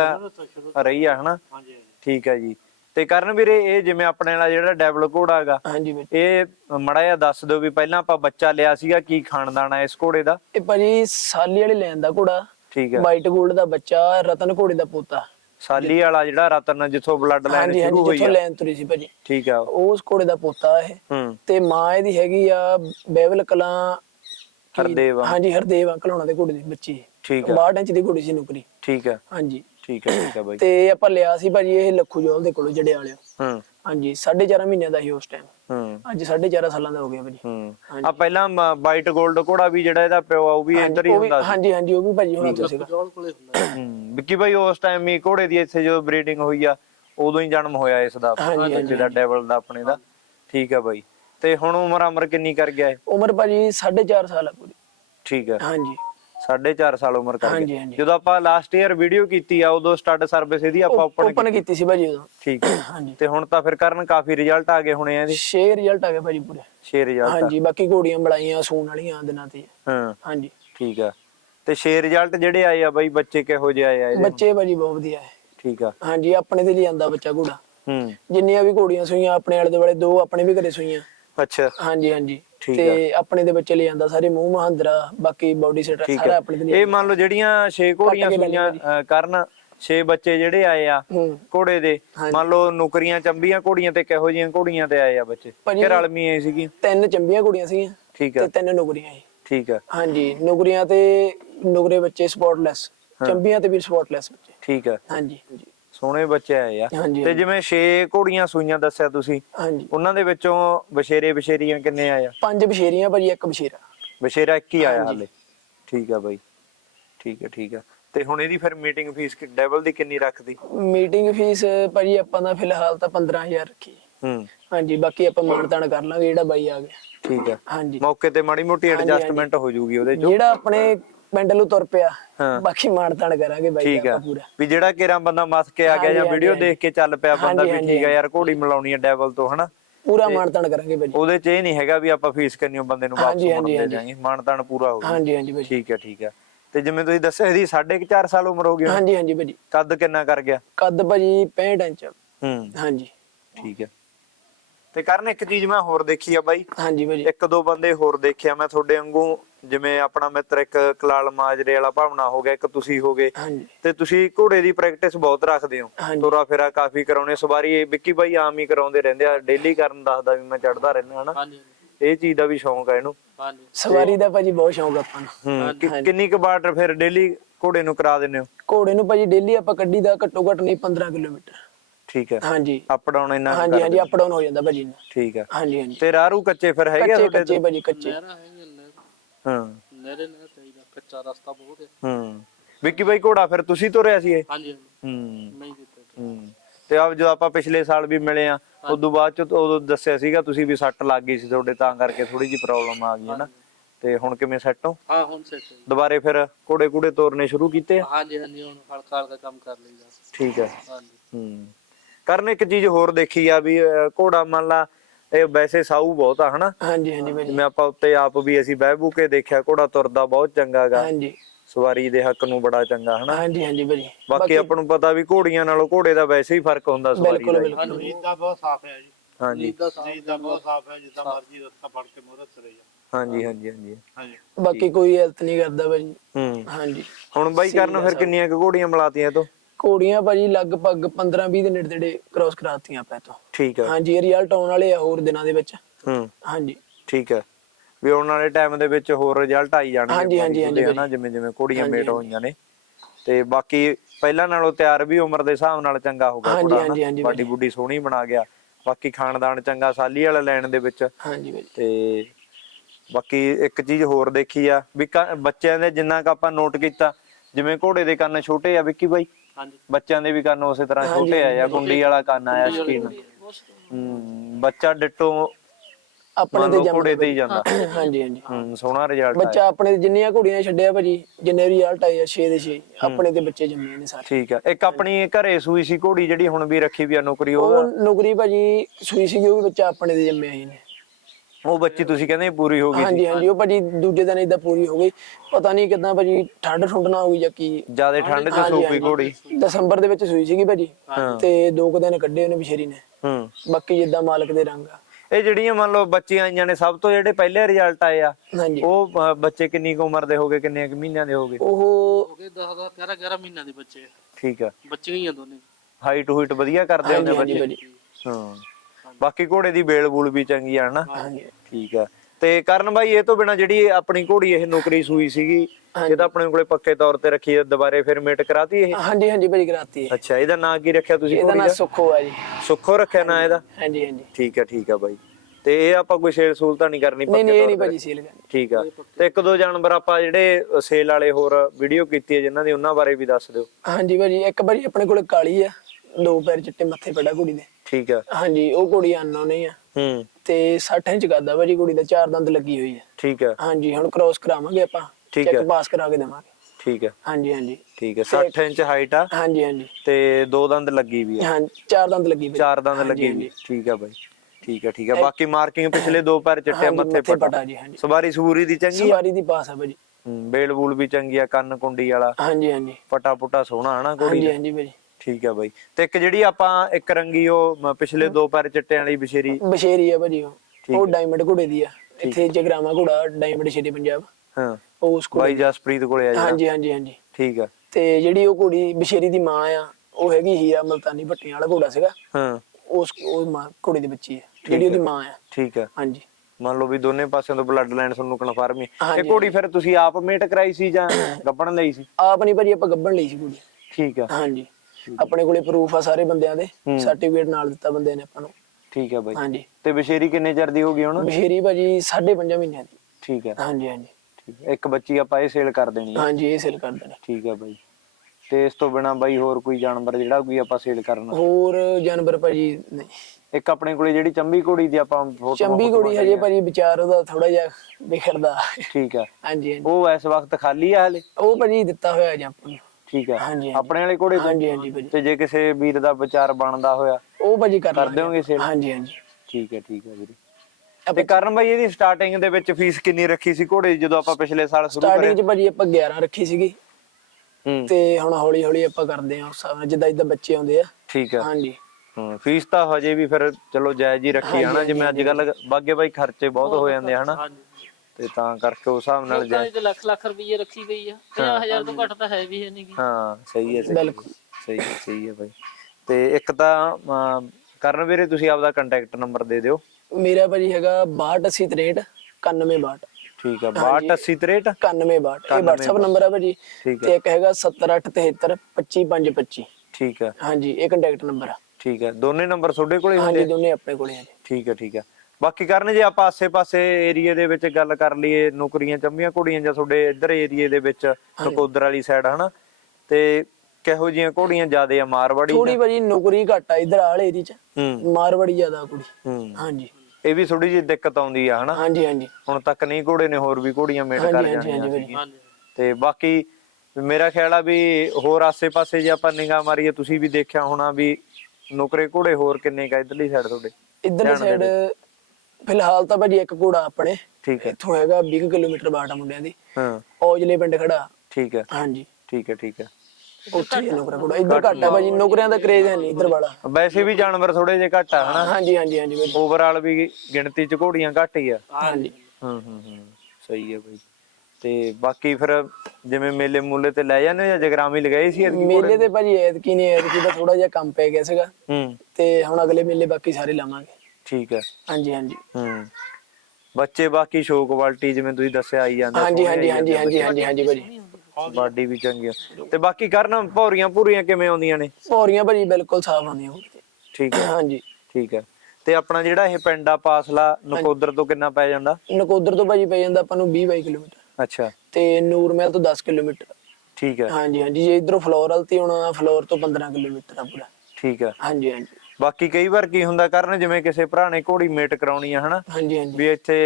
[SPEAKER 2] ਰਹੀ ਆ ਹਨਾ?
[SPEAKER 4] ਹਾਂਜੀ ਹਾਂਜੀ।
[SPEAKER 2] ਠੀਕ ਹੈ ਜੀ। ਤੇ ਕਰਨ ਵੀਰੇ ਇਹ ਜਿਵੇਂ ਆਪਣੇ ਵਾਲਾ ਜਿਹੜਾ ਡੈਵਲ ਘੋੜਾ ਹੈਗਾ
[SPEAKER 3] ਹਾਂਜੀ ਭਾਜੀ
[SPEAKER 2] ਇਹ ਮੜਾ ਜਿਹਾ ਦੱਸ ਦਿਓ ਵੀ ਪਹਿਲਾਂ ਆਪਾਂ ਬੱਚਾ ਲਿਆ ਸੀਗਾ ਕੀ ਖਾਨਦਾਨ ਇਸ ਘੋੜੇ ਦਾ?
[SPEAKER 3] ਇਹ ਭਾਜੀ ਸਾਲੀ ਵਾਲੇ ਲੈਣ ਦਾ ਘੋੜਾ।
[SPEAKER 2] ਠੀਕ ਹੈ
[SPEAKER 3] ਵਾਈਟ 골ਡ ਦਾ ਬੱਚਾ ਰਤਨ ਘੋੜੇ ਦਾ ਪੋਤਾ।
[SPEAKER 2] ਸਾਲੀ ਵਾਲਾ ਜਿਹੜਾ ਰਤਨ ਜਿੱਥੋਂ ਬਲੱਡ ਲਾਈਨ ਸ਼ੁਰੂ
[SPEAKER 3] ਹਾਂਜੀ
[SPEAKER 2] ਹੋਈ
[SPEAKER 3] ਜਿੱਥੋਂ
[SPEAKER 2] ਆ
[SPEAKER 3] ਲੈਣ ਤੁਰੀ ਸੀ ਭਾਜੀ।
[SPEAKER 2] ਠੀਕ ਆ।
[SPEAKER 3] ਉਸ ਘੋੜੇ ਦਾ ਪੋਤਾ ਇਹ।
[SPEAKER 2] ਹੂੰ।
[SPEAKER 3] ਤੇ ਮਾਂ ਇਹਦੀ ਹੈਗੀ ਆ ਬੈਬਲ ਕਲਾਂ
[SPEAKER 2] ਹਰਦੇਵ।
[SPEAKER 3] ਹਾਂਜੀ ਹਰਦੇਵ ਅੰਕਲ ਹੋਣਾ ਦੇ ਘੋੜੇ ਦੀ ਬੱਚੀ।
[SPEAKER 2] ਠੀਕ ਆ।
[SPEAKER 3] 62 ਇੰਚ ਦੀ ਘੋੜੀ ਸੀ ਨੁਕਰੀ।
[SPEAKER 2] ਠੀਕ ਆ।
[SPEAKER 3] ਹਾਂਜੀ।
[SPEAKER 2] ਠੀਕ ਹੈ ਠੀਕ ਹੈ ਬਾਈ।
[SPEAKER 3] ਤੇ ਆਪਾਂ ਲਿਆ ਸੀ ਭਾਜੀ ਇਹ ਲੱਖੂ ਜੋਲ ਦੇ ਕੋਲੋਂ ਜੜੇ ਵਾਲਿਓ
[SPEAKER 2] ਹੂੰ।
[SPEAKER 3] ਹਾਂਜੀ 4.5 ਮਹੀਨਿਆਂ ਦਾ ਸੀ ਉਸ ਟਾਈਮ
[SPEAKER 2] ਹੂੰ।
[SPEAKER 3] ਅੱਜ 4.5 ਸਾਲਾਂ ਦਾ ਹੋ ਗਿਆ ਭਾਜੀ।
[SPEAKER 2] ਹੂੰ। ਆ ਪਹਿਲਾਂ ਵਾਈਟ 골ਡ ਘੋੜਾ ਵੀ ਜਿਹੜਾ ਇਹਦਾ ਪਿਓ ਆ ਉਹ ਵੀ ਇੱਧਰ ਹੀ ਹੁੰਦਾ ਸੀ।
[SPEAKER 3] ਹਾਂਜੀ ਹਾਂਜੀ ਉਹ ਵੀ ਭਾਜੀ ਹੋਣਾ ਤੋਂ ਸੀਗਾ।
[SPEAKER 4] ਜੋਲ ਕੋਲੇ ਹੁੰਦਾ।
[SPEAKER 2] ਹੂੰ। ਵਿੱਕੀ ਬਾਈ ਉਸ ਟਾਈਮ ਹੀ ਘੋੜੇ ਦੀ ਇੱਥੇ ਜਦੋਂ ਬਰੀਡਿੰਗ ਹੋਈ ਆ ਉਦੋਂ ਹੀ ਜਨਮ ਹੋਇਆ ਇਸ ਦਾ ਦਾ ਡੈਵਲ ਦਾ ਆਪਣੇ ਦਾ। ਠੀਕ ਆ ਬਾਈ। ਤੇ ਹੁਣ ਉਮਰ ਅਮਰ ਕਿੰਨੀ ਕਰ ਗਿਆ
[SPEAKER 3] ਉਮਰ ਭਾਜੀ 4.5 ਸਾਲ ਆ ਪੂਰੀ।
[SPEAKER 2] ਠੀਕ ਆ
[SPEAKER 3] ਹਾਂਜੀ।
[SPEAKER 2] 4.5 ਸਾਲ ਉਮਰ ਕਰ
[SPEAKER 3] ਹਾਂਜੀ,
[SPEAKER 2] ਗਿਆ
[SPEAKER 3] ਹਾਂਜੀ।
[SPEAKER 2] ਜਦੋਂ ਆਪਾਂ ਲਾਸਟ ਈਅਰ ਵੀਡੀਓ ਕੀਤੀ ਆ ਉਦੋਂ ਸਟੱਡ ਸਰਵਿਸ ਇਹਦੀ ਆਪਾਂ ਓਪਨ
[SPEAKER 3] ਓਪਨ ਕੀਤੀ। ਸੀ ਭਾਜੀ ਉਦੋਂ।
[SPEAKER 2] ਠੀਕ ਹੈ। *clears throat*
[SPEAKER 3] ਹਾਂਜੀ।
[SPEAKER 2] ਤੇ ਹੁਣ ਤਾਂ ਫਿਰ ਕਰਨ ਕਾਫੀ ਰਿਜ਼ਲਟ ਆ ਗਏ ਹੋਣੇ ਆ ਇਹਦੇ।
[SPEAKER 3] 6 ਰਿਜ਼ਲਟ ਆ ਗਏ ਭਾਜੀ ਪੂਰੇ।
[SPEAKER 2] 6 ਰਿਜ਼ਲਟ
[SPEAKER 3] ਹਾਂਜੀ ਬਾਕੀ ਘੋੜੀਆਂ ਬੜਾਈਆਂ ਸੂਣ ਵਾਲੀਆਂ ਦਿਨਾਂ ਤੇ।
[SPEAKER 2] ਹਾਂ।
[SPEAKER 3] ਹਾਂਜੀ।
[SPEAKER 2] ਠੀਕ ਆ। ਤੇ 6 ਰਿਜ਼ਲਟ ਜਿਹੜੇ ਆਏ ਆ ਬਾਈ ਬੱਚੇ ਕਿਹੋ ਜਿਹੇ ਆਏ ਆ ਇਹਦੇ?
[SPEAKER 3] ਬੱਚੇ ਭਾਜੀ ਬਹੁਤ ਵਧੀਆ ਹੈ।
[SPEAKER 2] ਠੀਕ ਆ।
[SPEAKER 3] ਹਾਂਜੀ ਆਪਣੇ ਤੇ ਲਿਆਂਦਾ ਬੱਚਾ ਘੋੜਾ।
[SPEAKER 2] ਹੂੰ।
[SPEAKER 3] ਜਿੰਨੀਆਂ ਵੀ ਘੋੜੀਆਂ ਸੂਈਆਂ ਆਪਣੇ ਆਲੇ ਦੁਆਲੇ ਦੋ ਆਪਣੇ ਵੀ ਘਰੇ ਸੂਈਆਂ।
[SPEAKER 2] ਅੱਛਾ।
[SPEAKER 3] ਹਾਂਜੀ ਹਾਂਜੀ। ਤੇ ਆਪਣੇ ਦੇ ਬੱਚੇ ਲੈ ਜਾਂਦਾ ਸਾਰੇ ਮੂੰਹ ਮਹਾਂਦਰਾ ਬਾਕੀ ਬਾਡੀ ਸੈਟ ਸਾਰਾ ਆਪਣੇ ਤੇ
[SPEAKER 2] ਇਹ ਮੰਨ ਲਓ ਜਿਹੜੀਆਂ 6 ਘੋੜੀਆਂ ਸੂਈਆਂ ਕਰਨ 6 ਬੱਚੇ ਜਿਹੜੇ ਆਏ ਆ ਘੋੜੇ ਦੇ ਮੰਨ ਲਓ ਨੌਕਰੀਆਂ ਚੰਬੀਆਂ ਘੋੜੀਆਂ ਤੇ ਕਿਹੋ ਜਿਹੀਆਂ ਘੋੜੀਆਂ ਤੇ ਆਏ ਆ ਬੱਚੇ? ਕਿ ਰਲਮੀਆਂ ਸੀਗੀਆਂ
[SPEAKER 3] ਤਿੰਨ ਚੰਬੀਆਂ ਘੋੜੀਆਂ ਸੀਗੀਆਂ
[SPEAKER 2] ਠੀਕ
[SPEAKER 3] ਤੇ
[SPEAKER 2] ਆ
[SPEAKER 3] ਤਿੰਨ ਨੁਗਰੀਆਂ ਸੀ
[SPEAKER 2] ਠੀਕ ਆ।
[SPEAKER 3] ਹਾਂਜੀ ਨੁਗਰੀਆਂ ਤੇ ਨੁਗਰੇ ਬੱਚੇ ਸਪੌਟਲੈਸ ਚੰਬੀਆਂ ਤੇ ਵੀ ਸਪੌਟਲੈਸ ਬੱਚੇ।
[SPEAKER 2] ਠੀਕ ਆ।
[SPEAKER 3] ਹਾਂਜੀ ਹਾਂਜੀ।
[SPEAKER 2] ਸੋਹਣੇ ਬੱਚੇ ਆਏ ਆ।
[SPEAKER 3] ਹਾਂਜੀ
[SPEAKER 2] ਤੇ ਜਿਵੇਂ 6 ਘੋੜੀਆਂ ਸੂਈਆਂ ਦੱਸਿਆ ਤੁਸੀਂ
[SPEAKER 3] ਹਾਂਜੀ।
[SPEAKER 2] ਉਹਨਾਂ ਦੇ ਵਿੱਚੋਂ ਬਸ਼ੇਰੇ ਬਸ਼ੇਰੀਆਂ ਕਿੰਨੇ ਆਏ ਆ?
[SPEAKER 3] ਪੰਜ ਬਸ਼ੇਰੀਆਂ ਭਾਜੀ ਇੱਕ ਬਸ਼ੇਰਾ
[SPEAKER 2] ਬਸ਼ੇਰਾ ਇੱਕ ਹੀ ਆਇਆ ਹਾਲੇ। ਠੀਕ ਆ ਬਾਈ। ਠੀਕ ਆ ਠੀਕ ਆ। ਤੇ ਹੁਣ ਇਹਦੀ ਫਿਰ ਮੀਟਿੰਗ ਫੀਸ ਕਿ ਡਬਲ ਦੀ ਕਿੰਨੀ ਰੱਖਦੀ?
[SPEAKER 3] ਮੀਟਿੰਗ ਫੀਸ ਭਾਜੀ ਆਪਾਂ ਦਾ ਫਿਲਹਾਲ ਤਾਂ 15000 ਰੱਖੀ।
[SPEAKER 2] ਹੂੰ।
[SPEAKER 3] ਹਾਂਜੀ ਬਾਕੀ ਆਪਾਂ ਮਾਨਤਾਨ ਕਰ ਲਾਂਗੇ ਜਿਹੜਾ ਬਾਈ ਆ ਗਿਆ।
[SPEAKER 2] ਠੀਕ ਆ।
[SPEAKER 3] ਹਾਂਜੀ।
[SPEAKER 2] ਮੌਕੇ ਤੇ ਮਾੜੀ ਮੋਟੀ
[SPEAKER 3] ਹਾਂਜੀ,
[SPEAKER 2] ਐਡਜਸਟਮੈਂਟ ਹੋ ਜੂਗੀ ਉਹਦੇ ਚੋਂ।
[SPEAKER 3] ਜਿਹੜਾ ਆਪਣੇ ਪਿੰਡ ਨੂੰ ਤੁਰ ਪਿਆ।
[SPEAKER 2] ਹਾਂ।
[SPEAKER 3] ਬਾਕੀ ਮਾਨਤਾਨ ਕਰਾਂਗੇ ਬਾਈ
[SPEAKER 2] ਠੀਕ ਆ।
[SPEAKER 3] ਆਪਾਂ ਪੂਰਾ।
[SPEAKER 2] ਵੀ ਜਿਹੜਾ ਕਿਰਾਂ ਬੰਦਾ ਮੱਥ ਕੇ ਆ ਗਿਆ ਜਾਂ
[SPEAKER 3] ਹਾਂਜੀ,
[SPEAKER 2] ਵੀਡੀਓ ਦੇਖ ਕੇ ਚੱਲ ਪਿਆ ਬੰਦਾ
[SPEAKER 3] ਹਾਂਜੀ,
[SPEAKER 2] ਵੀ
[SPEAKER 3] ਹਾਂਜੀ,
[SPEAKER 2] ਠੀਕ ਆ ਯਾਰ ਘੋੜੀ ਮਿਲਾਉਣੀ ਆ ਡੈਵਲ ਤੋਂ ਹਨਾ?
[SPEAKER 3] ਪੂਰਾ ਮਾਨਤਾਨ ਕਰਾਂਗੇ ਭਾਜੀ
[SPEAKER 2] ਉਹਦੇ ਚ ਇਹ ਨਹੀਂ ਹੈਗਾ ਵੀ ਆਪਾਂ ਫੀਸ ਕਰਨੀ ਉਹ ਬੰਦੇ ਨੂੰ ਵਾਪਸ
[SPEAKER 3] ਹਾਂਜੀ,
[SPEAKER 2] ਮੁੜ
[SPEAKER 3] ਹਾਂਜੀ,
[SPEAKER 2] ਦੇ। ਜਾਾਂਗੇ ਮਾਨਤਾਨ ਪੂਰਾ ਹੋ ਗਿਆ
[SPEAKER 3] ਹਾਂਜੀ ਹਾਂਜੀ ਭਾਜੀ
[SPEAKER 2] ਠੀਕ ਆ ਠੀਕ ਆ। ਤੇ ਜਿਵੇਂ ਤੁਸੀਂ ਦੱਸਿਆ ਇਹਦੀ 4.5 ਸਾਲ ਉਮਰ ਹੋ ਗਈ ਹੁਣ।
[SPEAKER 3] ਹਾਂਜੀ ਹਾਂਜੀ ਭਾਜੀ
[SPEAKER 2] ਕੱਦ ਕਿੰਨਾ ਕਰ ਗਿਆ?
[SPEAKER 3] ਕੱਦ ਭਾਜੀ 65 ਇੰਚ।
[SPEAKER 2] ਹੂੰ।
[SPEAKER 3] ਹਾਂਜੀ।
[SPEAKER 2] ਠੀਕ ਆ। ਤੇ ਕਰਨ ਇੱਕ ਚੀਜ਼ ਮੈਂ ਹੋਰ ਦੇਖੀ ਆ ਬਾਈ।
[SPEAKER 3] ਹਾਂਜੀ ਭਾਜੀ
[SPEAKER 2] ਇੱਕ ਦੋ ਬੰਦੇ ਹੋਰ ਦੇਖਿਆ ਮੈਂ ਤੁਹਾਡੇ ਵਾਂਗੂ ਜਿਵੇਂ ਆਪਣਾ ਮਿੱਤਰ ਇੱਕ ਕਲਾਲ ਮਾਜਰੇ ਵਾਲਾ ਭਾਵਨਾ ਹੋ ਗਿਆ ਇੱਕ ਤੁਸੀਂ ਹੋਗੇ
[SPEAKER 3] ਹਾਂਜੀ।
[SPEAKER 2] ਤੇ ਤੁਸੀਂ ਘੋੜੇ ਦੀ ਪ੍ਰੈਕਟਿਸ ਬਹੁਤ ਰੱਖਦੇ ਹੋ। ਤੋਰਾ ਫੇਰਾ ਕਾਫੀ ਕਰਾਉਣੇ ਸਵਾਰੀ ਇਹ ਵਿੱਕੀ ਬਾਈ ਆਮ ਹੀ ਕਰਾਉਂਦੇ ਰਹਿੰਦੇ ਆ ਡੇਲੀ ਕਰਨ ਦੱਸਦਾ ਵੀ ਮੈਂ ਚੜਦਾ ਰਹਿੰਦਾ ਹਨਾ। ਇਹ ਚੀਜ਼ ਦਾ ਵੀ ਸ਼ੌਂਕ ਹੈ ਇਹਨੂੰ।
[SPEAKER 4] ਹਾਂਜੀ।
[SPEAKER 3] ਸਵਾਰੀ ਦਾ ਭਾਜੀ ਬਹੁਤ ਸ਼ੌਂਕ ਆਪਾਂ ਨੂੰ।
[SPEAKER 2] ਹੂੰ ਕਿੰਨੀ ਕੁ ਬਾਰ ਫਿਰ ਡੇਲੀ ਘੋੜੇ ਨੂੰ ਕਰਾ ਦਿੰਦੇ ਹੋ?
[SPEAKER 3] ਘੋੜੇ ਨੂੰ ਭਾਜੀ ਡੇਲੀ ਆਪਾਂ ਕੱਢੀ ਦਾ ਘੱਟੋ ਘੱਟ ਨਹੀਂ 15 ਕਿਲੋਮੀਟਰ।
[SPEAKER 2] ਠੀਕ ਹੈ
[SPEAKER 3] ਹਾਂਜੀ।
[SPEAKER 2] ਅਪ ਡਾਊਨ ਇੰਨਾ
[SPEAKER 3] ਹਾਂਜੀ ਹਾਂਜੀ ਅਪ ਡਾਊਨ ਹੋ। ਜਾਂਦਾ ਭਾਜੀ।
[SPEAKER 2] ਠੀਕ ਹੈ
[SPEAKER 3] ਹਾਂਜੀ ਹਾਂਜੀ।
[SPEAKER 2] ਤੇ ਰਾਰੂ ਕੱਚੇ ਫਿਰ ਹੈਗੇ ਆ
[SPEAKER 3] ਕੱਚੇ
[SPEAKER 2] ਤੁਹਾਡੇ
[SPEAKER 3] ਕੱਚੇ ਭਾਜੀ ਕੱਚੇ।
[SPEAKER 4] ਹੈ। ਨਹਿਰ ਨਹਿਰੇ ਚਾਹੀਦਾ ਕੱਚਾ ਰਸਤਾ ਬਹੁਤ ਹੈ।
[SPEAKER 2] ਹੂੰ। ਵਿੱਕੀ ਬਾਈ ਘੋੜਾ ਫਿਰ ਤੁਸੀਂ ਤੋਰਿਆ ਸੀ ਇਹ?
[SPEAKER 4] ਹਾਂਜੀ ਹਾਂਜੀ।
[SPEAKER 2] ਹੂੰ।
[SPEAKER 4] ਮੈਂ ਹੀ
[SPEAKER 2] ਤੇ ਆਪ ਜੋ ਆਪਾਂ ਪਿਛਲੇ ਸਾਲ ਵੀ ਮਿਲੇ ਆ ਉਦੋਂ ਬਾਅਦ ਚ ਉਦੋਂ ਦੱਸਿਆ ਸੀਗਾ ਤੁਸੀਂ ਵੀ ਸੱਟ ਲੱਗ ਗਈ ਸੀ ਤੁਹਾਡੇ ਤਾਂ ਕਰਕੇ ਥੋੜੀ ਜਿਹੀ ਪ੍ਰੋਬਲਮ ਆ ਗਈ ਹੈ ਨਾ। ਤੇ ਹੁਣ ਕਿਵੇਂ ਸੈੱਟ ਹੋ?
[SPEAKER 4] ਹਾਂ ਹੁਣ ਸੈਟ ਹੈ
[SPEAKER 2] ਦੁਬਾਰੇ ਫਿਰ ਘੋੜੇ ਘੂੜੇ ਤੋਰਨੇ ਸ਼ੁਰੂ ਕੀਤੇ ਆ?
[SPEAKER 4] ਹਾਂਜੀ ਹਾਂਜੀ ਹੁਣ ਹਲਕਾਰ ਦਾ ਕੰਮ ਕਰ ਲਈਦਾ।
[SPEAKER 2] ਠੀਕ ਹੈ।
[SPEAKER 4] ਹਾਂਜੀ।
[SPEAKER 2] ਹੂੰ। ਕਰਨ ਇੱਕ ਚੀਜ਼ ਹੋਰ ਦੇਖੀ ਆ ਵੀ ਅਹ, ਘੋੜਾ ਮੰਨ ਲਾ ਇਹ ਵੈਸੇ ਸਾਊ ਬਹੁਤ ਆ ਹਨਾ?
[SPEAKER 3] ਹਾਂਜੀ ਹਾਂਜੀ ਭਾਜੀ।
[SPEAKER 2] ਜਿਵੇਂ ਆਪਾਂ ਉੱਤੇ ਆਪ ਵੀ ਅਸੀਂ ਬਹਿ ਬੂ ਕੇ ਦੇਖਿਆ ਘੋੜਾ ਤੁਰਦਾ ਬਹੁਤ ਚੰਗਾ ਗਾ।
[SPEAKER 3] ਹਾਂਜੀ।
[SPEAKER 2] ਸਵਾਰੀ ਦੇ ਹੱਕ ਨੂੰ ਬੜਾ ਚੰਗਾ ਹਨਾ?
[SPEAKER 3] ਹਾਂਜੀ ਹਾਂਜੀ ਭਾਜੀ।
[SPEAKER 2] ਬਾਕੀ ਆਪਾਂ ਨੂੰ ਪਤਾ ਵੀ ਘੋੜੀਆਂ ਨਾਲੋਂ ਘੋੜੇ ਦਾ ਵੈਸੇ ਹੀ ਫ਼ਰਕ ਹੁੰਦਾ ਸਵਾਰੀ
[SPEAKER 3] ਬਿਲਕੁਲ
[SPEAKER 2] ਦਾ
[SPEAKER 3] ਬਿਲਕੁਲ
[SPEAKER 4] ਨੀਂਦ ਦਾ ਬਹੁਤ ਸਾਫ਼ ਹੈ ਜੀ।
[SPEAKER 2] ਹਾਂਜੀ।
[SPEAKER 4] ਨੀਂਦ ਦਾ ਸਾਫ਼ ਨੀਂਦ ਦਾ ਬਹੁਤ ਸਾਫ਼ ਹੈ ਜਿੱਦਾਂ ਮਰਜ਼ੀ ਰਸਤਾ ਫੜ ਕੇ ਮੋਹਰੇ ਚਲੇ ਜਾ
[SPEAKER 2] ਹਾਂਜੀ ਹਾਂਜੀ ਹਾਂਜੀ।
[SPEAKER 4] ਹਾਂਜੀ।
[SPEAKER 3] ਬਾਕੀ ਕੋਈ ਹੈਲਥ ਨਹੀਂ ਕਰਦਾ
[SPEAKER 2] ਹੂੰ।
[SPEAKER 3] ਹਾਂਜੀ।
[SPEAKER 2] ਹੁਣ ਬਾਈ ਕਰਨ ਫਿਰ ਕਿੰਨੀਆਂ ਕੁ ਘੋੜੀਆਂ ਮਿਲਾਤੀਆਂ ਤੋਂ?
[SPEAKER 3] ਘੋੜੀਆਂ ਭਾਜੀ ਲਗਭਗ 15 20 ਦੇ ਨੇੜੇ ਤੇੜੇ ਕ੍ਰਾਸ ਕਰਾਤੀਆਂ ਆਪਾਂ ਤੋਂ
[SPEAKER 2] ਠੀਕ ਆ
[SPEAKER 3] ਹਾਂਜੀ ਰਿਜ਼ਲਟ ਆਉਣ ਵਾਲੇ ਆ ਹੋਰ ਦਿਨਾਂ ਦੇ ਵਿੱਚ।
[SPEAKER 2] ਹੂੰ।
[SPEAKER 3] ਹਾਂਜੀ।
[SPEAKER 2] ਠੀਕ ਆ ਵੀ ਆਉਣ ਵਾਲੇ ਟਾਈਮ ਦੇ ਵਿੱਚ ਹੋਰ ਰਿਜ਼ਲਟ ਆਈ ਜਾਣਗੇ
[SPEAKER 3] ਹਾਂਜੀ, ਹਾਂਜੀ, ਹਾਂਜੀ
[SPEAKER 2] ਹਨਾ ਜਿਵੇਂ ਜਿਵੇਂ ਘੋੜੀਆਂ ਮੇਟ ਹੋਈਆਂ ਨੇ। ਤੇ ਬਾਕੀ ਪਹਿਲਾਂ ਨਾਲੋਂ ਤਿਆਰ ਵੀ ਉਮਰ ਦੇ ਹਿਸਾਬ ਨਾਲ ਚੰਗਾ ਹੋ ਗਿਆ
[SPEAKER 3] ਹਾਂਜੀ, ਹਾਂਜੀ, ਹਾਂਜੀ,
[SPEAKER 2] ਬਾਡੀ ਬੁੱਡੀ ਸੋਹਣੀ ਬਣਾ ਗਿਆ। ਬਾਕੀ ਖਾਨਦਾਨ ਚੰਗਾ ਸਾਲੀ ਵਾਲਾ ਲੈਣ ਦੇ ਵਿੱਚ।
[SPEAKER 3] ਹਾਂਜੀ ਭਾਜੀ।
[SPEAKER 2] ਤੇ ਬਾਕੀ ਇੱਕ ਚੀਜ਼ ਹੋਰ ਦੇਖੀ ਆ ਵੀ ਬੱਚਿਆਂ ਦੇ ਜਿੰਨਾ ਕ ਆਪਾਂ ਨੋਟ ਕੀਤਾ ਜਿਵੇਂ ਘੋੜੇ ਦੇ ਕੰਨ ਛੋਟੇ ਆ ਵਿੱਕੀ ਬਾਈ?
[SPEAKER 4] ਹਾਂਜੀ।
[SPEAKER 2] ਬੱਚਿਆਂ ਦੇ ਵੀ ਕੰਨ ਉਸੇ ਤਰ੍ਹਾਂ ਛੋਟੇ ਆ ਜਾਂ ਗੁੰਡੀ ਵਾਲਾ ਕੰਨ ਆਇਆ ਸ਼ਕੀਨ ਹੂੰ ਬੱਚਾ ਡਿੱਟੋ
[SPEAKER 3] ਆਪਣੇ ਤੇ ਜੰਮ
[SPEAKER 2] ਘੋੜੇ ਤੇ ਹੀ ਜਾਂਦਾ।
[SPEAKER 3] ਹਾਂਜੀ ਹਾਂਜੀ।
[SPEAKER 2] ਹੂੰ ਸੋਹਣਾ ਰਿਜ਼ਲਟ
[SPEAKER 3] ਬੱਚਾ ਆਪਣੇ ਜਿੰਨੀਆਂ ਘੋੜੀਆਂ ਛੱਡਿਆ ਭਾਜੀ ਜਿੰਨੇ ਰਿਜ਼ਲਟ ਆਏ ਆ 6 ਦੇ 6 ਆਪਣੇ ਤੇ ਬੱਚੇ ਜੰਮੇ ਨੇ ਸਾਰੇ।
[SPEAKER 2] ਠੀਕ ਆ। ਇੱਕ ਆਪਣੀ ਘਰੇ ਸੂਈ ਸੀ ਘੋੜੀ ਜਿਹੜੀ ਹੁਣ ਵੀ ਰੱਖੀ ਵੀ ਆ ਨੌਕਰੀ ਉਹ
[SPEAKER 3] ਨੌਕਰੀ ਭਾਜੀ ਸੂਈ ਸੀਗੀ ਉਹ ਵੀ ਬੱਚਾ ਆਪਣੇ ਤੇ ਜੰਮਿਆ ਹੀ ਨੇ
[SPEAKER 2] ਉਹ ਬੱਚੀ ਤੁਸੀਂ ਕਹਿੰਦੇ ਪੂਰੀ ਹੋ ਗਈ ਸੀ।
[SPEAKER 3] ਹਾਂਜੀ ਹਾਂਜੀ ਉਹ ਭਾਜੀ ਦੂਜੇ ਦਿਨ ਇਦਾਂ ਪੂਰੀ ਹੋ ਗਈ। ਪਤਾ ਨਹੀਂ ਕਿਦਾਂ ਭਾਜੀ ਠੰਡ ਠੁੰਡ ਨਾ ਹੋ ਗਈ ਜਾਂ ਕੀ।
[SPEAKER 2] ਜ਼ਿਆਦਾ ਠੰਡ ਚ ਸੂ ਪਈ ਘੋੜੀ।
[SPEAKER 3] ਦਸੰਬਰ ਦੇ ਵਿੱਚ ਸੂਈ ਸੀਗੀ ਭਾਜੀ ਤੇ ਦੋ ਕੁ ਦਿਨ ਕੱਢੇ ਉਹਨੇ ਬਿਸ਼ੇਰੀ ਨੇ।
[SPEAKER 2] ਹੂੰ।
[SPEAKER 3] ਬਾਕੀ ਜਿੱਦਾਂ ਮਾਲਕ ਦੇ ਰੰਗ ਆ।
[SPEAKER 2] ਇਹ ਜਿਹੜੀਆਂ ਮੰਨ ਲਓ ਬੱਚੀਆਂ ਆਈਆਂ ਨੇ ਸਭ ਤੋਂ ਜਿਹੜੇ ਪਹਿਲੇ ਰਿਜ਼ਲਟ ਆਏ ਆ
[SPEAKER 3] ਹਾਂਜੀ।
[SPEAKER 2] ਉਹ ਬੱਚੇ ਕਿੰਨੀ ਕੁ ਉਮਰ ਦੇ ਹੋਗੇ ਕਿੰਨੇ ਕੁ ਮਹੀਨਿਆਂ ਦੇ ਹੋਗੇ
[SPEAKER 3] ਉਹ
[SPEAKER 5] ਹੋ ਗਏ 10 10 11 11 ਮਹੀਨਿਆਂ ਦੇ ਬੱਚੇ।
[SPEAKER 2] ਠੀਕ ਆ।
[SPEAKER 5] ਬੱਚੇ ਹੀ ਆ ਦੋਨੇ।
[SPEAKER 2] ਹਾਈਟ ਹੂਈਟ ਵਧੀਆ ਕਰਦੇ ਹੁੰਦੇ
[SPEAKER 3] ਹਾਂਜੀ
[SPEAKER 2] ਬੱਚੇ।
[SPEAKER 3] ਭਾਜੀ।
[SPEAKER 2] ਹਾਂ। ਬਾਕੀ ਘੋੜੇ ਦੀ ਬੇਲ ਬੂਲ ਵੀ ਚੰਗੀ ਆ ਹਨਾ? ਠੀਕ ਆ। ਤੇ ਕਰਨ ਬਾਈ ਇਹ ਤੋਂ ਬਿਨਾ ਜਿਹੜੀ ਆਪਣੀ ਘੋੜੀ ਇਹ ਨੌਕਰੀ ਸੂਈ ਸੀਗੀ ਜਿਹਦਾ ਆਪਣੇ ਕੋਲੇ ਪੱਕੇ ਤੌਰ ਤੇ ਰੱਖੀ ਹੈ ਦੁਬਾਰੇ ਫਿਰ ਮੇਟ ਕਰਾਤੀ ਇਹ?
[SPEAKER 3] ਹਾਂਜੀ ਹਾਂਜੀ ਭਾਜੀ ਕਰਾਤੀ ਹੈ।
[SPEAKER 2] ਅੱਛਾ ਇਹਦਾ ਨਾਂ ਕੀ ਰੱਖਿਆ ਤੁਸੀਂ
[SPEAKER 3] ਇਹਦਾ
[SPEAKER 2] ਦਾ?
[SPEAKER 3] ਸੁੱਖੋ ਆ ਜੀ।
[SPEAKER 2] ਸੁੱਖੋ ਰੱਖਿਆ ਨਾਂ ਇਹਦਾ?
[SPEAKER 3] ਹਾਂਜੀ ਹਾਂਜੀ।
[SPEAKER 2] ਠੀਕ ਆ ਠੀਕ ਆ ਬਾਈ। ਤੇ ਇਹ ਆਪਾਂ ਕੋਈ ਸੇਲ ਸੂਲ ਤਾਂ ਨਹੀਂ ਕਰਨੀ
[SPEAKER 3] ਨਹੀਂ ਨਹੀਂ ਇਹ ਨਹੀਂ
[SPEAKER 2] ਤੇ?
[SPEAKER 3] ਭਾਜੀ ਸੇਲ ਕਰਨੀ।
[SPEAKER 2] ਠੀਕ ਆ। ਤੇ ਇੱਕ ਦੋ ਜਾਨਵਰ ਆਪਾਂ ਜਿਹੜੇ ਸੇਲ ਵਾਲੇ ਹੋਰ ਵੀਡੀਓ ਕੀਤੀ ਹੈ ਜਿਨ੍ਹਾਂ ਦੀ ਉਹਨਾਂ ਬਾਰੇ ਵੀ ਦੱਸ ਦਿਓ।
[SPEAKER 3] ਹਾਂਜੀ ਭਾਜੀ ਇੱਕ ਭਾਜੀ ਆਪਣੇ ਕੋਲੇ ਕਾਲੀ ਆ ਦੋ ਪੈਰ ਚਿੱਟੇ ਮੱਥੇ ਪੜਾ ਕੁੜੀ ਦੇ।
[SPEAKER 2] ਠੀਕ ਆ।
[SPEAKER 3] ਹਾਂਜੀ ਉਹ ਕੁੜੀ ਆਨੋ ਨਹੀਂ ਆ।
[SPEAKER 2] ਹੂੰ।
[SPEAKER 3] ਤੇ 60 ਇੰਚ ਕਰਦਾ ਭਾਜੀ ਕੁੜੀ ਦਾ ਚਾਰ ਦੰਦ ਲੱਗੀ ਹੋਈ ਹੈ
[SPEAKER 2] ਠੀਕ ਆ।
[SPEAKER 3] ਹਾਂਜੀ ਹੁਣ ਕ੍ਰੋਸ ਕਰਾਵਾਂਗੇ ਆਪਾਂ।
[SPEAKER 2] ਠੀਕ
[SPEAKER 3] ਚੈੱਕ
[SPEAKER 2] ਹੈ।
[SPEAKER 3] ਪਾਸ ਕਰਾ ਕੇ ਦੇਵਾਂਗੇ।
[SPEAKER 2] ਠੀਕ ਆ।
[SPEAKER 3] ਹਾਂਜੀ ਹਾਂਜੀ।
[SPEAKER 2] ਠੀਕ ਆ। 60 ਇੰਚ ਹਾਈਟ ਆ।
[SPEAKER 3] ਹਾਂਜੀ ਹਾਂਜੀ।
[SPEAKER 2] ਤੇ ਦੋ ਦੰਦ ਲੱਗੀ ਵੀ ਆ।
[SPEAKER 3] ਹਾਂ ਚਾਰ ਦੰਦ ਲੱਗੀ ਭਾਜੀ
[SPEAKER 2] ਚਾਰ ਦੰਦ ਲੱਗੀ ਵੀ ਠੀਕ ਆ ਬਾਈ। ਠੀਕ ਆ ਠੀਕ ਆ। ਬਾਕੀ ਮਾਰਕਿੰਗ ਪਿਛਲੇ ਦੋ ਪੈਰ ਚਿੱਟੇ
[SPEAKER 3] ਹਾਂਜੀ,
[SPEAKER 2] ਮੱਥੇ
[SPEAKER 3] ਮੱਥੇ
[SPEAKER 2] ਪਟਾ।
[SPEAKER 3] ਪਟਾ ਜੀ ਹਾਂਜੀ।
[SPEAKER 2] ਸਵਾਰੀ ਸੂਰੀ ਦੀ ਚੰਗੀ ਆ?
[SPEAKER 3] ਸਵਾਰੀ ਦੀ ਪਾਸ ਆ ਭਾਜੀ
[SPEAKER 2] ਹੂੰ, ਬੇਲ ਬੂਲ ਵੀ ਚੰਗੀ ਆ ਕੰਨ ਕੁੰਡੀ ਵਾਲਾ।
[SPEAKER 3] ਹਾਂਜੀ ਹਾਂਜੀ।
[SPEAKER 2] ਪਟਾ ਪੁਟਾ ਸੋਹਣਾ ਹਨਾ
[SPEAKER 3] ਹਾਂਜੀ
[SPEAKER 2] ਕੁੜੀ
[SPEAKER 3] ਹਾਂਜੀ ਭਾਜੀ
[SPEAKER 2] ਠੀਕ ਆ ਬਾਈ। ਤੇ ਇੱਕ ਜਿਹੜੀ ਆਪਾਂ ਇੱਕ ਰੰਗੀ ਉਹ ਮ- ਪਿਛਲੇ ਦੋ ਪੈਰ ਚਿੱਟਿਆਂ ਵਾਲੀ ਬਸ਼ੇਰੀ
[SPEAKER 3] ਬਸ਼ੇਰੀ ਆ ਭਾਜੀ ਉਹ। ਉਹ ਡਾਇਮੰਡ ਘੋੜੇ ਦੀ ਆ। ਇੱਥੇ ਜਗਰਾਮਾ ਘੋੜਾ ਡਾਇਮੰਡ ਸ਼ੇਰੀ ਪੰਜਾਬ।
[SPEAKER 2] ਹਾਂ।
[SPEAKER 3] ਉਹ ਉਸ
[SPEAKER 2] ਬਾਈ ਜਸਪ੍ਰੀਤ ਕੋਲੇ ਆ ਜਿਹੜਾ।
[SPEAKER 3] ਹਾਂਜੀ ਹਾਂਜੀ ਹਾਂਜੀ।
[SPEAKER 2] ਠੀਕ ਆ।
[SPEAKER 3] ਤੇ ਜਿਹੜੀ ਉਹ ਕੁੜੀ ਬਸ਼ੇਰੀ ਦੀ ਮਾਂ ਆ ਉਹ ਹੈਗੀ ਹੀਰਾ ਮਲਤਾਨੀ ਭੱਟੀਆਂ ਵਾਲਾ ਘੋੜਾ ਸੀਗਾ।
[SPEAKER 2] ਹਾਂ।
[SPEAKER 3] ਉਸ ਉਹ ਮਾਂ ਕੁੜੀ ਦੀ ਬੱਚੀ ਹੈ ਜਿਹੜੀ ਉਹਦੀ ਮਾਂ ਆ।
[SPEAKER 2] ਠੀਕ ਆ।
[SPEAKER 3] ਹਾਂਜੀ।
[SPEAKER 2] ਮੰਨ ਲਓ ਵੀ ਦੋਨੇ ਪਾਸਿਆਂ ਤੋਂ ਬਲੱਡ ਲਾਈਨ ਤੁਹਾਨੂੰ ਕਨਫਰਮ ਹੈ ਇਹ
[SPEAKER 3] ਹਾਂਜੀ,
[SPEAKER 2] ਘੋੜੀ ਫਿਰ ਤੁਸੀਂ ਆਪ ਮੇਟ ਕਰਾਈ ਸੀ ਜਾਂ *coughs* ਗੱਬਣ ਲਈ ਸੀ?
[SPEAKER 3] ਆਪ ਨਹੀਂ ਭਾਜੀ ਆਪਾਂ ਗੱਬਣ ਲਈ ਸੀ ਕੁੜੀ
[SPEAKER 2] ਠੀਕ ਆ।
[SPEAKER 3] ਹਾਂਜੀ। ਆਪਣੇ ਕੋਲੇ ਪ੍ਰੂਫ ਆ ਸਾਰੇ ਬੰਦਿਆਂ ਦੇ। ਸਰਟੀਫਿਕੇਟ ਨਾਲ ਦਿੱਤਾ ਬੰਦੇ ਨੇ ਆਪਾਂ ਨੂੰ।
[SPEAKER 2] ਠੀਕ ਆ ਬਾਈ।
[SPEAKER 3] ਹਾਂਜੀ।
[SPEAKER 2] ਤੇ ਬਸ਼ੇਰੀ ਕਿੰਨੇ ਚਿਰ ਦੀ ਹੋ ਗਈ ਹੁਣ?
[SPEAKER 3] ਬਸ਼ੇਰੀ ਭਾਜੀ 5.5 ਮਹੀਨਿਆਂ ਦੀ।
[SPEAKER 2] ਠੀਕ ਆ
[SPEAKER 3] ਹਾਂਜੀ ਹਾਂਜੀ।
[SPEAKER 2] ਠੀਕ। ਇੱਕ ਬੱਚੀ ਆਪਾਂ ਇਹ ਸੇਲ ਕਰ ਦੇਣੀ ਆ
[SPEAKER 3] ਹਾਂਜੀ ਇਹ ਸੇਲ ਕਰਦੇ ਨੇ
[SPEAKER 2] ਠੀਕ ਆ ਬਾਈ। ਤੇ ਇਸ ਤੋਂ ਬਿਨਾ ਬਾਈ ਹੋਰ ਕੋਈ ਜਾਨਵਰ ਜਿਹੜਾ ਕੋਈ ਆਪਾਂ ਸੇਲ ਕਰਨਾ?
[SPEAKER 3] ਹੋਰ ਜਾਨਵਰ ਭਾਜੀ ਨਹੀਂ।
[SPEAKER 2] ਇੱਕ ਆਪਣੇ ਕੋਲੇ ਜਿਹੜੀ ਚੰਬੀ ਘੋੜੀ ਦੀ ਆਪਾਂ photo-
[SPEAKER 3] ਚੰਬੀ ਕੁੜੀ ਹਜੇ ਭਾਜੀ ਵਿਚਾਰ ਉਹਦਾ ਥੋੜਾ ਜਿਹਾ ਬਿਖਰਦਾ
[SPEAKER 2] ਠੀਕ ਆ
[SPEAKER 3] ਹਾਂਜੀ।
[SPEAKER 2] ਉਹ ਇਸ ਵਕਤ ਖਾਲੀ ਆ ਹਲੇ?
[SPEAKER 3] ਉਹ ਭਾਜੀ ਦਿੱਤਾ ਹੋਇਆ ਜਾਂ ਆਪਾਂ ਨੂੰ।
[SPEAKER 2] ਠੀਕ ਆ।
[SPEAKER 3] ਹਾਂਜੀ, ਹਾਂਜੀ।
[SPEAKER 2] ਆਪਣੇ ਵਾਲੇ ਘੋੜੇ ਤੋਂ?
[SPEAKER 3] ਹਾਂਜੀ ਹਾਂਜੀ ਭਾਜੀ
[SPEAKER 2] ਤੇ ਜੇ ਕਿਸੇ ਵੀਰ ਦਾ ਵਿਚਾਰ ਬਣਦਾ ਹੋਇਆ
[SPEAKER 3] ਉਹ ਭਾਜੀ ਕਰ
[SPEAKER 2] ਕਰ
[SPEAKER 3] ਲਾਂਗੇ।
[SPEAKER 2] ਦਿਓਗੇ sale?
[SPEAKER 3] ਹਾਂਜੀ ਹਾਂਜੀ।
[SPEAKER 2] ਠੀਕ ਹੈ ਠੀਕ ਹੈ ਵੀਰੇ। ਤੇ ਕਰਨ ਬਾਈ ਇਹਦੀ ਸਟਾਰਟਿੰਗ ਦੇ ਵਿੱਚ ਫੀਸ ਕਿੰਨੀ ਰੱਖੀ ਸੀ ਘੋੜੇ ਦੀ ਜਦੋਂ ਆਪਾਂ ਪਿਛਲੇ ਸਾਲ ਸ਼ੁਰੂ ਕਰੇ
[SPEAKER 3] ਸਟਾਰਟਿੰਗ 'ਚ ਭਾਜੀ ਆਪਾਂ 11 ਰੱਖੀ ਸੀਗੀ।
[SPEAKER 2] ਹੂੰ।
[SPEAKER 3] ਤੇ ਹੁਣ ਹੌਲੀ ਹੌਲੀ ਆਪਾਂ ਕਰਦੇ ਹਾਂ ਉਸ ਹਿਸਾਬ ਨਾਲ ਜਿੱਦਾਂ ਜਿੱਦਾਂ ਬੱਚੇ ਆਉਂਦੇ ਆ।
[SPEAKER 2] ਠੀਕ ਹੈ
[SPEAKER 3] ਹਾਂਜੀ।
[SPEAKER 2] ਹਾਂ ਫੀਸ ਤਾਂ ਹਜੇ ਵੀ ਫਿਰ ਚਲੋ ਜਾਇਜ਼ ਹੀ ਰੱਖੀ ਆ ਨਾ ਜਿਵੇਂ ਅੱਜ ਕੱਲ ਬਾਗੇ ਬਾਈ ਖਰਚੇ ਬਹੁਤ ਹੋ ਜਾਂਦੇ ਹਨਾ?
[SPEAKER 5] ਹਾਂਜੀ।
[SPEAKER 2] ਤੇ ਤਾਂ ਕਰਕੇ ਉਸ ਹਿਸਾਬ ਨਾਲ
[SPEAKER 5] ਲੋਕਾਂ ਦੀ ਤੇ ਲੱਖ ਲੱਖ ਰੁਪਏ ਰੱਖੀ ਗਈ ਆ। 50000 ਤੋਂ ਘੱਟ ਤਾਂ ਹੈ ਵੀ ਹੈ ਨਹੀਂ ਗੀ।
[SPEAKER 2] ਹਾਂ ਸਹੀ ਹੈ ਸਹੀ ਹੈ,
[SPEAKER 3] ਬਿਲਕੁਲ।
[SPEAKER 2] ਸਹੀ ਹੈ ਸਹੀ ਹੈ ਬਾਈ। ਤੇ ਇੱਕ ਤਾਂ ਅਮ, ਕਰਨ ਵੀਰੇ ਤੁਸੀਂ ਆਪਦਾ ਕੰਟੈਕਟ ਨੰਬਰ ਦੇ ਦਿਓ।
[SPEAKER 3] ਮੇਰਾ ਭਾਜੀ ਹੈਗਾ 6283 9162
[SPEAKER 2] ਠੀਕ ਹੈ 6283
[SPEAKER 3] 9162 ਇਹ WhatsApp ਨੰਬਰ ਆ ਭਾਜੀ।
[SPEAKER 2] ਠੀਕ
[SPEAKER 3] ਤੇ ਇੱਕ ਹੈਗਾ 7873 25525
[SPEAKER 2] ਠੀਕ ਹੈ
[SPEAKER 3] ਹਾਂਜੀ ਇਹ ਕੰਟੈਕਟ ਨੰਬਰ ਆ।
[SPEAKER 2] ਠੀਕ ਹੈ ਦੋਨੇ ਨੰਬਰ ਤੁਹਾਡੇ ਕੋਲੇ ਹੁੰਦੇ
[SPEAKER 3] ਹਾਂਜੀ ਦੋਨੇ ਆਪਣੇ ਕੋਲੇ ਆ ਜੀ।
[SPEAKER 2] ਠੀਕ ਹੈ ਠੀਕ ਹੈ ਬਾਕੀ ਕਰਨ ਜੇ ਆਪਾਂ ਆਸੇ-ਪਾਸੇ ਏਰੀਆ ਦੇ ਵਿੱਚ ਗੱਲ ਕਰ ਲਈਏ ਨੌਕਰੀਆਂ ਚੰਬੀਆਂ ਕੁੜੀਆਂ ਜਾਂ ਤੁਹਾਡੇ ਇੱਧਰ ਏਰੀਏ ਦੇ ਵਿੱਚ ਨਕੋਦਰ ਵਾਲੀ ਸਾਈਡ ਹਨਾ? ਤੇ ਕਿਹੋ ਜੀਆਂ ਘੋੜੀਆਂ ਜ਼ਿਆਦੇ ਆ? ਮਾਰਵਾੜੀ
[SPEAKER 3] ਥੋੜੀ ਭਾਜੀ ਨੌਕਰੀ ਘੱਟ ਆ ਇਧਰ ਆਲੇ ਏਰੀਆ ਚ। ਮਾਰਵਾੜੀ ਜ਼ਿਆਦਾ ਕੁੜੀ। ਹਾਂਜੀ।
[SPEAKER 2] ਇਹ ਵੀ ਥੋੜੀ ਜਿਹੀ ਦਿੱਕਤ ਆਉਂਦੀ ਆ ਹਨਾ?
[SPEAKER 3] ਹਾਂਜੀ ਹਾਂਜੀ।
[SPEAKER 2] ਹੁਣ ਤੱਕ ਨਹੀਂ ਘੋੜੇ ਨੇ ਹੋਰ ਵੀ ਘੋੜੀਆਂ ਮੇਟ ਕਰ ਜਾਣੀਆਂ ਤੇ ਬਾਕੀ ਮੇਰਾ ਖਿਆਲ ਆ ਵੀ ਹੋਰ ਆਸੇ-ਪਾਸੇ ਜੇ ਆਪਾਂ ਨਿਗਾਹ ਮਾਰੀਏ ਤੁਸੀਂ ਵੀ ਦੇਖਿਆ ਹੋਣਾ ਵੀ ਨੌਕਰੇ ਘੋੜੇ ਹੋਰ ਕਿੰਨੇ ਕਾ ਇਧਰਲੀ ਸਾਈਡ ਤੁਹਾਡੇ?
[SPEAKER 3] ਇਧਰਲੀ ਸਾਈਡ ਫਿਲਹਾਲ ਤਾਂ ਭਾਜੀ ਇੱਕ ਘੋੜਾ ਆਪਣੇ
[SPEAKER 2] ਠੀਕ ਹੈ।
[SPEAKER 3] ਇੱਥੋਂ ਹੈਗਾ 20 ਕਿਲੋਮੀਟਰ ਬਾਟ ਆ ਮੁੰਡਿਆਂ ਦੀ।
[SPEAKER 2] ਹਾਂ।
[SPEAKER 3] ਔਜਲੇ ਪਿੰਡ ਖੜਾ।
[SPEAKER 2] ਠੀਕ ਹੈ।
[SPEAKER 3] ਹਾਂਜੀ।
[SPEAKER 2] ਠੀਕ ਹੈ ਠੀਕ ਹੈ।
[SPEAKER 3] ਉੱਥੇ ਹੀ ਆ ਨੌਕਰਾ ਘੋੜਾ ਇੱਧਰ ਘੱਟ ਆ ਭਾਜੀ ਨੌਕਰੀਆਂ ਦਾ ਕਰੇਜ਼ ਹੈ ਨਹੀਂ ਇੱਧਰ ਵਾਲਾ।
[SPEAKER 2] ਵੈਸੇ ਵੀ ਜਾਨਵਰ ਥੋੜੇ ਜਿਹੇ ਘੱਟ ਆ ਹਨਾ?
[SPEAKER 3] ਹਾਂਜੀ ਹਾਂਜੀ ਹਾਂਜੀ ਭਾਜੀ।
[SPEAKER 2] ਓਵਰਆਲ ਵੀ ਗਿਣਤੀ ਚ ਘੋੜੀਆਂ ਘੱਟ ਹੀ ਆ।
[SPEAKER 3] ਹਾਂਜੀ।
[SPEAKER 2] ਹੂੰ ਹੂੰ ਹੂੰ। ਸਹੀ ਹੈ ਬਾਈ ਤੇ ਬਾਕੀ ਫਿਰ ਜਿਵੇਂ ਮੇਲੇ ਮੂਲੇ ਤੇ ਲੈ ਜਾਂਦੇ ਹੋ ਜਾਂ ਜਗਰਾਮੀ ਲਗਾਈ ਸੀ ਐਤਕੀ?
[SPEAKER 3] ਮੇਲੇ ਤੇ ਭਾਜੀ ਐਤਕੀ ਨੇ ਐਤਕੀ ਦਾ ਥੋੜਾ ਜਿਹਾ ਕੰਮ ਪੈ ਗਿਆ ਸੀਗਾ।
[SPEAKER 2] ਹੂੰ।
[SPEAKER 3] ਤੇ ਹੁਣ ਅਗਲੇ ਮੇਲੇ ਬਾਕੀ ਸਾਰੇ ਲਾਵਾਂਗੇ।
[SPEAKER 2] ਠੀਕ ਹੈ।
[SPEAKER 3] ਹਾਂਜੀ ਹਾਂਜੀ।
[SPEAKER 2] ਹੂੰ। ਬੱਚੇ ਬਾਕੀ ਸ਼ੋਅ ਕੁਆਲਿਟੀ ਜਿਵੇਂ ਤੁਸੀਂ ਦੱਸਿਆ ਆਈ ਜਾਂਦੇ
[SPEAKER 3] ਹਾਂਜੀ ਹਾਂਜੀ ਹਾਂਜੀ ਹਾਂਜੀ ਹਾਂਜੀ ਹਾਂਜੀ ਭਾਜੀ।
[SPEAKER 2] ਬਾਡੀ ਵੀ ਚੰਗੀ ਆ। ਤੇ ਬਾਕੀ ਕਰਨ ਭੌਰੀਆਂ ਭੂਰੀਆਂ ਕਿਵੇਂ ਆਉਂਦੀਆਂ ਨੇ?
[SPEAKER 3] ਪੌਰੀਆਂ ਭਾਜੀ ਬਿਲਕੁਲ ਸਾਫ਼ ਆਉਂਦੀਆਂ।
[SPEAKER 2] ਠੀਕ ਹੈ।
[SPEAKER 3] ਹਾਂਜੀ।
[SPEAKER 2] ਠੀਕ ਹੈ। ਤੇ ਆਪਣਾ ਜਿਹੜਾ ਇਹ ਪਿੰਡ ਆ ਪਾਸਲਾ ਨਕੋਦਰ ਤੋਂ ਕਿੰਨਾ ਪੈ ਜਾਂਦਾ?
[SPEAKER 3] ਨਕੋਦਰ ਤੋਂ ਭਾਜੀ ਪੈ ਜਾਂਦਾ ਆਪਾਂ ਨੂੰ 20 22 ਕਿਲੋਮੀਟਰ।
[SPEAKER 2] ਅੱਛਾ।
[SPEAKER 3] ਤੇ ਨੂਰਮਹਿਲ ਤੋਂ 10 ਕਿਲੋਮੀਟਰ।
[SPEAKER 2] ਠੀਕ ਹੈ।
[SPEAKER 3] ਹਾਂਜੀ ਹਾਂਜੀ। ਜੇ ਇਧਰੋਂ ਫਲੋਰ ਵਾਲ ਤੇ ਆਉਣਾ ਫਲੋਰ ਤੋਂ 15 ਕਿਲੋਮੀਟਰ ਆ ਪੂਰਾ।
[SPEAKER 2] ਠੀਕ ਹੈ।
[SPEAKER 3] ਹਾਂਜੀ ਹਾਂਜੀ।
[SPEAKER 2] ਬਾਕੀ ਕਈ ਵਾਰ ਕੀ ਹੁੰਦਾ ਕਰਨ ਜਿਵੇਂ ਕਿਸੇ ਭਰਾ ਨੇ ਘੋੜੀ ਮੇਟ ਕਰਾਉਣੀ ਆ ਹਨਾ?
[SPEAKER 3] ਹਾਂਜੀ ਹਾਂਜੀ।
[SPEAKER 2] ਵੀ ਇੱਥੇ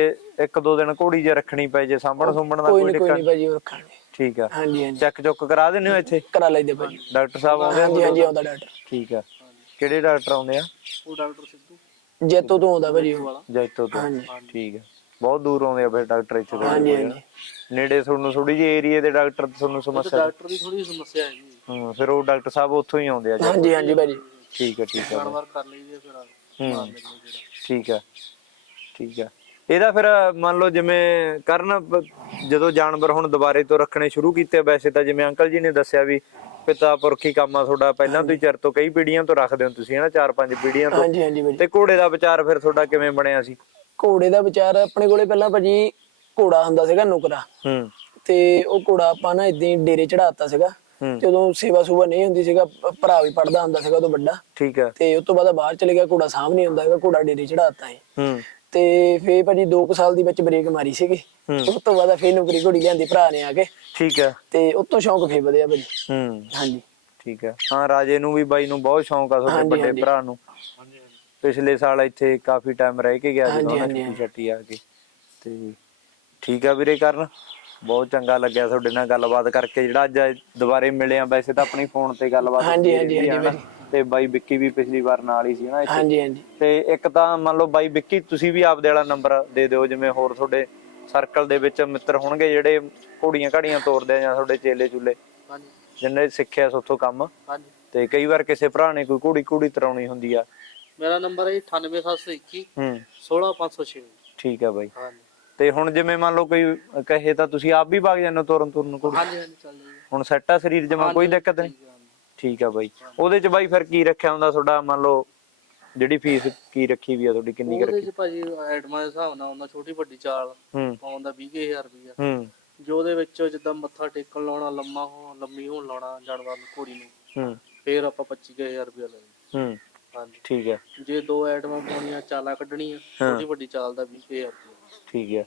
[SPEAKER 2] ਇੱਕ ਦੋ ਦਿਨ ਘੋੜੀ ਜੇ ਰੱਖਣੀ ਪਏ ਜੇ ਸਾਂਭਣ ਸੁੰਭਣ ਦਾ
[SPEAKER 3] ਕੋਈ
[SPEAKER 2] ਕੋਈ
[SPEAKER 3] ਨਹੀਂ ਕੋਈ
[SPEAKER 2] ਦਿੱਕਤ
[SPEAKER 3] ਨਹੀਂ ਭਾਜੀ ਉਹ ਰੱਖਾਂਗੇ।
[SPEAKER 2] ਠੀਕ ਆ।
[SPEAKER 3] ਹਾਂਜੀ ਹਾਂਜੀ।
[SPEAKER 2] ਚੈੱਕ ਚੁੱਕ ਕਰਾ ਦਿੰਦੇ ਹੋ ਇੱਥੇ?
[SPEAKER 3] ਕਰਾ ਲਈਦੇ ਭਾਜੀ।
[SPEAKER 2] ਡਾਕਟਰ ਸਾਹਿਬ ਆਉਂਦੇ ਆ
[SPEAKER 3] ਹਾਂਜੀ ਹਾਂਜੀ ਆਉਂਦਾ ਡਾਕਟਰ।
[SPEAKER 2] ਠੀਕ ਆ। ਕਿਹੜੇ ਡਾਕਟਰ ਆਉਂਦੇ ਆ?
[SPEAKER 5] ਉਹ ਡਾਕਟਰ ਸਿੱਧੂ।
[SPEAKER 3] ਜੈਤੋ ਤੋਂ ਆਉਂਦਾ ਭਾਜੀ ਉਹ।
[SPEAKER 2] ਜੈਤੋ ਤੋਂ।
[SPEAKER 3] ਹਾਂਜੀ।
[SPEAKER 2] ਠੀਕ ਆ। ਬਹੁਤ ਦੂਰ ਆਉਂਦੇ ਆ ਫਿਰ ਡਾਕਟਰ ਇੱਥੇ ਦੇ
[SPEAKER 3] ਹਾਂਜੀ। ਹਾਂਜੀ।
[SPEAKER 2] ਨੇੜੇ ਤੁਹਾਨੂੰ ਥੋੜੀ ਜਿਹੀ ਏਰੀਆ ਦੇ ਡਾਕਟਰ ਤੁਹਾਨੂੰ ਸਮੱਸਿਆ
[SPEAKER 5] ਡਾਕਟਰ ਦੀ ਥੋੜੀ ਸਮੱਸਿਆ ਹੈ ਜੀ
[SPEAKER 2] ਹੂੰ ਫਿਰ ਉਹ ਡਾਕਟਰ ਸਾਹਿਬ ਉੱਥੋਂ ਹੀ ਆਉਂਦੇ ਆ ਜੀ
[SPEAKER 3] ਹਾਂਜੀ ਹਾਂਜੀ ਭਾਜੀ।
[SPEAKER 2] ਠੀਕ ਆ ਠੀਕ ਆ
[SPEAKER 5] ਜਾਨਵਰ ਕਰ ਲਈਦੇ ਆ ਫਿਰ ਆ
[SPEAKER 2] ਹੂੰ ਠੀਕ ਠੀਕ ਆ ਇਹਦਾ ਫਿਰ ਮੰਨ ਲਓ ਜਿਵੇਂ ਕਰਨ ਪ- ਜਦੋਂ ਜਾਨਵਰ ਹੁਣ ਦੁਬਾਰੇ ਤੋਂ ਰੱਖਣੇ ਸ਼ੁਰੂ ਕੀਤੇ ਵੈਸੇ ਤਾਂ ਜਿਵੇਂ ਅੰਕਲ ਜੀ ਨੇ ਦੱਸਿਆ ਵੀ ਪਿਤਾ ਪੁਰਖੀ ਕੰਮ ਆ ਤੁਹਾਡਾ ਪਹਿਲਾਂ ਤੋਂ ਹੀ ਚਿਰ ਤੋਂ ਕਈ ਪੀੜ੍ਹੀਆਂ ਤੋਂ ਰੱਖਦੇ ਹੋ ਤੁਸੀਂ ਹਨਾ ਚਾਰ ਪੰਜ ਪੀੜ੍ਹੀਆਂ ਤੋਂ।
[SPEAKER 3] ਹਾਂਜੀ ਹਾਂਜੀ ਭਾਜੀ
[SPEAKER 2] ਤੇ ਘੋੜੇ ਦਾ ਵਿਚਾਰ ਫਿਰ ਤੁਹਾਡਾ ਕਿਵੇਂ ਬਣਿਆ ਸੀ?
[SPEAKER 3] ਘੋੜੇ ਦਾ ਵਿਚਾਰ ਆਪਣੇ ਕੋਲੇ ਪਹਿਲਾਂ ਭਾਜੀ ਘੋੜਾ ਹੁੰਦਾ ਸੀਗਾ ਨੁਕਰਾ।
[SPEAKER 2] ਹੂੰ।
[SPEAKER 3] ਤੇ ਉਹ ਘੋੜਾ ਆਪਾਂ ਨਾ ਇਦਾਂ ਹੀ ਡੇਰੇ ਚੜਾਤਾ ਸੀਗਾ।
[SPEAKER 2] ਹੂੰ
[SPEAKER 3] ਜਦੋਂ ਸੇਵਾ ਸੂਵਾ ਨਹੀਂ ਹੁੰਦੀ ਸੀਗਾ ਭਰਾ ਵੀ ਪੜਦਾ ਹੁੰਦਾ ਸੀਗਾ ਤੋਂ ਵੱਡਾ।
[SPEAKER 2] ਠੀਕ ਆ।
[SPEAKER 3] ਤੇ ਉਸ ਤੋਂ ਬਾਅਦ ਬਾਹਰ ਚਲੇ ਗਿਆ ਘੋੜਾ ਸਾਂਭ ਨਹੀਂ ਹੁੰਦਾ ਹੈਗਾ ਘੋੜਾ ਡੇਰੇ ਚੜਾਤਾ ਹੈ
[SPEAKER 2] ਹੂੰ।
[SPEAKER 3] ਤੇ ਫੇਰ ਭਾਜੀ 2 ਸਾਲ ਦੀ ਵਿੱਚ ਬ੍ਰੇਕ ਮਾਰੀ ਸੀਗੀ।
[SPEAKER 2] ਹੂੰ।
[SPEAKER 3] ਉਸ ਤੋਂ ਬਾਅਦ ਫੇਰ ਨੌਕਰੀ ਘੋੜੀ ਲਿਆਂਦੀ ਭਰਾ ਨੇ ਆ ਕੇ।
[SPEAKER 2] ਠੀਕ ਆ।
[SPEAKER 3] ਤੇ ਉਸ ਤੋਂ ਸ਼ੌਂਕ ਫੇਰ ਵਧਿਆ ਭਾਜੀ।
[SPEAKER 2] ਹੂੰ।
[SPEAKER 3] ਹਾਂਜੀ।
[SPEAKER 2] ਠੀਕ ਆ। ਹਾਂ ਰਾਜੇ ਨੂੰ ਵੀ ਬਾਈ ਨੂੰ ਬਹੁਤ ਸ਼ੌਂਕ ਆ ਤੁਹਾਡੇ ਵੱਡੇ। ਭਰਾ ਨੂੰ। ਪਿਛਲੇ ਸਾਲ ਇੱਥੇ ਕਾਫੀ ਟਾਈਮ ਰਹਿ ਕੇ ਗਿਆ
[SPEAKER 3] ਹਾਂਜੀ,
[SPEAKER 2] ਉਹਨਾਂ ਛੁੱਟੀ ਛੱਟੀ ਆ ਕੇ। ਤੇ ਠੀਕ ਆ ਵੀਰੇ ਕਰਨ? ਬਹੁਤ ਚੰਗਾ ਲੱਗਿਆ ਤੁਹਾਡੇ ਨਾਲ ਗੱਲਬਾਤ ਕਰਕੇ ਜਿਹੜਾ ਅੱਜ ਦੁਬਾਰੇ ਮਿਲੇ ਆ ਵੈਸੇ ਤਾਂ ਆਪਣੀ ਫੋਨ ਤੇ ਗੱਲਬਾਤ
[SPEAKER 3] ਹਾਂਜੀ, ਹਾਂਜੀ, ਹਾਂਜੀ
[SPEAKER 2] ਨਾ। ਤੇ ਬਾਈ ਵਿੱਕੀ ਵੀ ਪਿਛਲੀ ਵਾਰ ਨਾਲ ਹੀ ਸੀ ਨਾ ਇੱਥੇ?
[SPEAKER 3] ਹਾਂਜੀ ਹਾਂਜੀ।
[SPEAKER 2] ਤੇ ਇੱਕ ਤਾਂ ਮੰਨ ਲਓ ਬਾਈ ਵਿੱਕੀ ਤੁਸੀਂ ਵੀ ਆਪਦੇ ਵਾਲਾ ਨੰਬਰ ਦੇ ਦਿਓ ਜਿਵੇਂ ਹੋਰ ਤੁਹਾਡੇ ਸਰਕਲ ਦੇ ਵਿੱਚ ਮਿੱਤਰ ਹੋਣਗੇ ਜਿਹੜੇ ਘੋੜੀਆਂ ਘਾੜੀਆਂ ਤੋਰਦੇ ਆ ਜਾਂ ਤੁਹਾਡੇ ਚੇਲੇ ਚੁੱਲੇ
[SPEAKER 5] ਹਾਂਜੀ।
[SPEAKER 2] ਜਿਨ੍ਹਾਂ ਸਿੱਖਿਆ ਸੋਥੋਂ ਕੰਮ।
[SPEAKER 5] ਹਾਂਜੀ।
[SPEAKER 2] ਤੇ ਕਈ ਵਾਰ ਕਿਸੇ ਭਰਾ ਨੇ ਕੋਈ ਘੋੜੀ ਘੋੜੀ ਤਰਾਉਣੀ ਹੁੰਦੀ ਆ।
[SPEAKER 5] ਮੇਰਾ ਨੰਬਰ ਹੈ 98721
[SPEAKER 2] ਹੂੰ।
[SPEAKER 5] 16506
[SPEAKER 2] ਠੀਕ ਆ ਬਾਈ।
[SPEAKER 5] ਹਾਂਜੀ।
[SPEAKER 2] ਤੇ ਹੁਣ ਜਿਵੇਂ ਮੰਨ ਲਓ ਕੋਈ ਕਹੇ ਤਾਂ ਤੁਸੀਂ ਆਪ ਵੀ ਭਾਗ ਜਾਂਦੇ ਹੋ ਤੁਰਨ ਤੁਰਨ ਘੋੜੀ
[SPEAKER 5] ਹਾਂਜੀ ਹਾਂਜੀ ਚੱਲ ਜੀ।
[SPEAKER 2] ਹੁਣ ਸੈੱਟ ਆ ਸਰੀਰ ਜਮਾ ਕੋਈ ਦਿੱਕਤ ਨਹੀਂ? ਠੀਕ ਆ ਬਾਈ। ਉਹਦੇ ਚ ਬਾਈ ਫਿਰ ਕੀ ਰੱਖਿਆ ਹੁੰਦਾ ਤੁਹਾਡਾ? ਮੰਨ ਲਓ ਜਿਹੜੀ ਫੀਸ ਕੀ ਰੱਖੀ ਵੀ ਆ ਤੁਹਾਡੀ ਕਿੰਨੀ ਕੁ
[SPEAKER 5] ਉਹਦੇ
[SPEAKER 2] ਰੱਖੀ?
[SPEAKER 5] ਚ ਭਾਜੀ ਐਟਮਾਂ ਦੇ ਹਿਸਾਬ ਨਾਲ ਹੁੰਦਾ ਛੋਟੀ ਵੱਡੀ ਚਾਲ
[SPEAKER 2] ਹੂੰ।
[SPEAKER 5] ਪਾਉਣ ਦਾ 20000 ਰੁਪਇਆ
[SPEAKER 2] ਹੂੰ।
[SPEAKER 5] ਜੋ ਉਹਦੇ ਵਿੱਚ ਜਿੱਦਾਂ ਮੱਥਾ ਟੇਕਣ ਲਾਉਣਾ ਲੰਮਾ ਹੋ ਲੰਮੀ ਹੋਣ ਲਾਉਣਾ ਜਾਨਵਰ ਨੂੰ ਘੋੜੀ ਨੂੰ
[SPEAKER 2] ਹੂੰ।
[SPEAKER 5] ਫੇਰ ਆਪਾਂ 25000 ਰੁਪਇਆ ਲੈਂਦੇ
[SPEAKER 2] ਹੂੰ।
[SPEAKER 5] ਹਾਂਜੀ।
[SPEAKER 2] ਠੀਕ ਹੈ
[SPEAKER 5] ਜੇ ਦੋ ਐਟਮਾਂ ਪਾਉਣੀਆਂ ਚਾਲਾਂ ਕੱਢਣੀਆਂ ਛੋਟੀ ਵੱਡੀ ਚਾਲ ਦਾ 20000 ਰੁਪਇਆ
[SPEAKER 2] ਠੀਕ ਹੈ।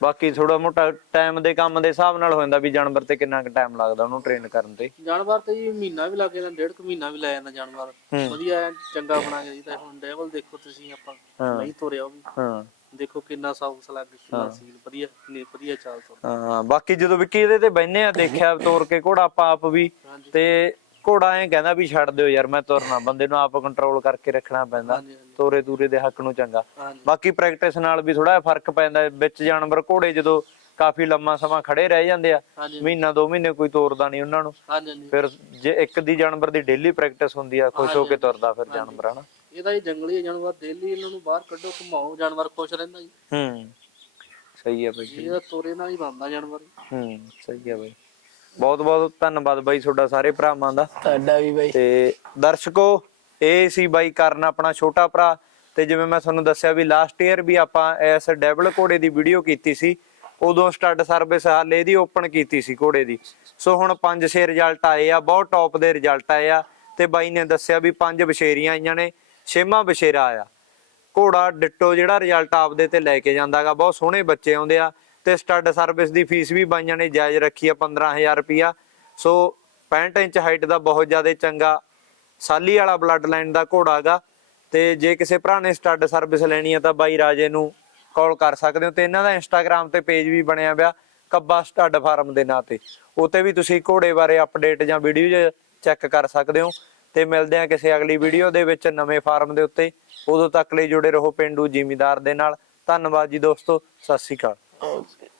[SPEAKER 2] ਬਾਕੀ ਥੋੜਾ ਮੋਟਾ ਟਾਈਮ ਦੇ ਕੰਮ ਦੇ ਹਿਸਾਬ ਨਾਲ ਹੋ ਜਾਂਦਾ ਵੀ ਜਾਨਵਰ ਤੇ ਕਿੰਨਾ ਕੁ ਟਾਈਮ ਲੱਗਦਾ ਉਹਨੂੰ ਟ੍ਰੇਨ ਕਰਨ ਤੇ।
[SPEAKER 5] ਜਾਨਵਰ ਤੇ ਜੀ ਮਹੀਨਾ ਵੀ ਲੱਗ ਜਾਂਦਾ ਡੇਢ ਕੁ ਮਹੀਨਾ ਵੀ ਲੈ ਜਾਂਦਾ ਜਾਨਵਰ।
[SPEAKER 2] ਹੂੰ।
[SPEAKER 5] ਵਧੀਆ ਐਨ ਚੰਗਾ ਬਣਾ ਕੇ ਦਿੱਤਾ ਹੁਣ ਡੈਵਲ ਦੇਖੋ ਤੁਸੀਂ ਆਪਾਂ
[SPEAKER 2] ਹਾਂ।
[SPEAKER 5] ਨਹੀਂ ਤੋਰਿਆ ਉਹ ਵੀ।
[SPEAKER 2] ਹਾਂ।
[SPEAKER 5] ਦੇਖੋ ਕਿੰਨਾ ਸੌਕਸ ਲੱਗ ਕਿੰਨਾ ਸੀਲ ਵਧੀਆ ਕਿੰਨੀ ਵਧੀਆ ਚਾਲ ਤੁਰ
[SPEAKER 2] ਹਾਂ ਬਾਕੀ ਜਦੋਂ ਵਿੱਕੀ ਇਹਦੇ ਤੇ ਬੈਨੇ ਆ ਦੇਖਿਆ ਤੋਰ ਕੇ ਘੋੜਾ ਆਪਾਂ ਆਪ ਵੀ
[SPEAKER 5] ਹਾਂਜੀ।
[SPEAKER 2] ਤੇ ਘੋੜਾ ਐਂ ਕਹਿੰਦਾ ਵੀ ਛੱਡ ਦਿਓ ਯਾਰ ਮੈਂ ਤੁਰਨਾ ਬੰਦੇ ਨੂੰ ਆਪ ਕੰਟਰੋਲ ਕਰਕੇ ਰੱਖਣਾ ਪੈਂਦਾ। ਤੋਰੇ ਤੂਰੇ ਦੇ ਹੱਕ ਨੂੰ ਚੰਗਾ। ਬਾਕੀ ਪ੍ਰੈਕਟਿਸ ਨਾਲ ਵੀ ਥੋੜਾ ਫ਼ਰਕ ਪੈਂਦਾ। ਵਿੱਚ ਜਾਨਵਰ ਘੋੜੇ ਜਦੋਂ ਕਾਫੀ ਲੰਮਾ ਸਮਾਂ ਖੜੇ ਰਹਿ ਜਾਂਦੇ ਆ ਮਹੀਨਾ ਦੋ ਮਹੀਨੇ ਕੋਈ ਤੋਰਦਾ ਨਹੀਂ ਉਹਨਾਂ ਨੂੰ। ਫਿਰ ਜੇ ਇੱਕ ਦੀ ਜਾਨਵਰ ਦੀ ਡੇਲੀ ਪ੍ਰੈਕਟਿਸ ਹੁੰਦੀ ਆ ਖੁਸ਼ ਹੋ ਕੇ ਤੁਰਦਾ ਫਿਰ ਜਾਨਵਰ ਹਨਾ?
[SPEAKER 5] ਇਹਦਾ ਹੀ ਜੰਗਲੀ ਜਾਨਵਰ ਡੇਲੀ ਇਹਨਾਂ ਨੂੰ ਬਾਹਰ ਕੱਢੋ ਘੁਮਾਓ ਜਾਨਵਰ ਖੁਸ਼ ਰਹਿੰਦਾ ਜੀ।
[SPEAKER 2] ਹੂੰ। ਸਹੀ ਹੈ ਬਾਈ।
[SPEAKER 5] ਇਹਦਾ ਤੋਰੇ ਨਾਲ ਹੀ ਬਣਦਾ ਜਾਨਵਰ।
[SPEAKER 2] ਹੂੰ ਸਹੀ ਹੈ ਬਾਈ। ਬਹੁਤ ਬਹੁਤ ਧੰਨਵਾਦ ਬਾਈ ਤੁਹਾਡਾ ਸਾਰੇ ਭਰਾਵਾਂ ਦਾ।
[SPEAKER 3] ਤੁਹਾਡਾ ਵੀ ਬਾਈ।
[SPEAKER 2] ਤੇ ਦਰਸ਼ਕੋ ਇਹ ਸੀ ਬਾਈ ਕਰਨ ਆਪਣਾ ਛੋਟਾ ਭਰਾ। ਤੇ ਜਿਵੇਂ ਮੈਂ ਤੁਹਾਨੂੰ ਦੱਸਿਆ ਵੀ ਲਾਸਟ ਈਅਰ ਵੀ ਆਪਾਂ ਇਸ ਡੈਬਲ ਘੋੜੇ ਦੀ ਵੀਡੀਓ ਕੀਤੀ ਸੀ। ਉਦੋਂ ਸਟੱਡ ਸਰਵਿਸ ਹਾਲੇ ਇਹਦੀ ਓਪਨ ਕੀਤੀ ਸੀ ਘੋੜੇ ਦੀ। ਸੋ ਹੁਣ 5-6 ਰਿਜ਼ਲਟ ਆਏ ਆ ਬਹੁਤ ਟੌਪ ਦੇ ਰਿਜ਼ਲਟ ਆਏ ਆ। ਤੇ ਬਾਈ ਨੇ ਦੱਸਿਆ ਵੀ ਪੰਜ ਬਸ਼ੇਰੀਆਂ ਆਈਆਂ ਨੇ ਛੇਵਾਂ ਬਸ਼ੇਰਾ ਆਇਆ। ਘੋੜਾ ਡਿੱਟੋ ਜਿਹੜਾ ਰਿਜ਼ਲਟ ਆਪਦੇ ਤੇ ਲੈ ਕੇ ਜਾਂਦਾਗਾ ਬਹੁਤ ਸੋਹਣੇ ਬੱਚੇ ਆਉਂਦੇ ਆ। ਤੇ ਸਟੱਡ ਸਰਵਿਸ ਦੀ ਫੀਸ ਵੀ ਬਾਈਆਂ ਨੇ ਜਾਇਜ਼ ਰੱਖੀ ਆ 15000 ਰੁਪਿਆ ਸੋ 65 ਇੰਚ ਹਾਈਟ ਦਾ ਬਹੁਤ ਜ਼ਿਆਦਾ ਚੰਗਾ ਸਾਲੀ ਵਾਲਾ ਬਲੱਡ ਲਾਈਨ ਦਾ ਘੋੜਾ ਗਾ। ਤੇ ਜੇ ਕਿਸੇ ਭਰਾ ਨੇ ਸਟੱਡ ਸਰਵਿਸ ਲੈਣੀ ਆ ਤਾਂ ਬਾਈ ਰਾਜੇ ਨੂੰ ਕਾਲ ਕਰ ਸਕਦੇ ਹੋ ਤੇ ਇਹਨਾਂ ਦਾ ਇੰਸਟਾਗ੍ਰam ਤੇ ਪੇਜ ਵੀ ਬਣਿਆ ਪਿਆ, ਕੱਬਾ ਸਟੱਡ ਫਾਰਮ ਦੇ ਨਾਂ ਤੇ। ਉਤੇ ਵੀ ਤੁਸੀਂ ਘੋੜੇ ਬਾਰੇ ਅਪਡੇਟ ਜਾਂ ਵੀਡੀਓ ਚੈੱਕ ਕਰ ਸਕਦੇ ਹੋ। ਤੇ ਮਿਲਦੇ ਆ ਕਿਸੇ ਅਗਲੀ ਵੀਡੀਓ ਦੇ ਵਿੱਚ ਨਵੇਂ ਫਾਰਮ ਦੇ ਉੱਤੇ। ਉਦੋਂ ਤੱਕ ਲਈ ਜੁੜੇ ਰਹੋ ਪਿੰਡੂ ਜ਼ਿਮੀਦਾਰ ਦੇ ਨਾਲ। ਧੰਨਵਾਦ ਜੀ ਦੋਸਤੋ, ਸਤਿ ਸ਼੍ਰੀ ਅਕਾਲ।
[SPEAKER 3] Oh, it's good.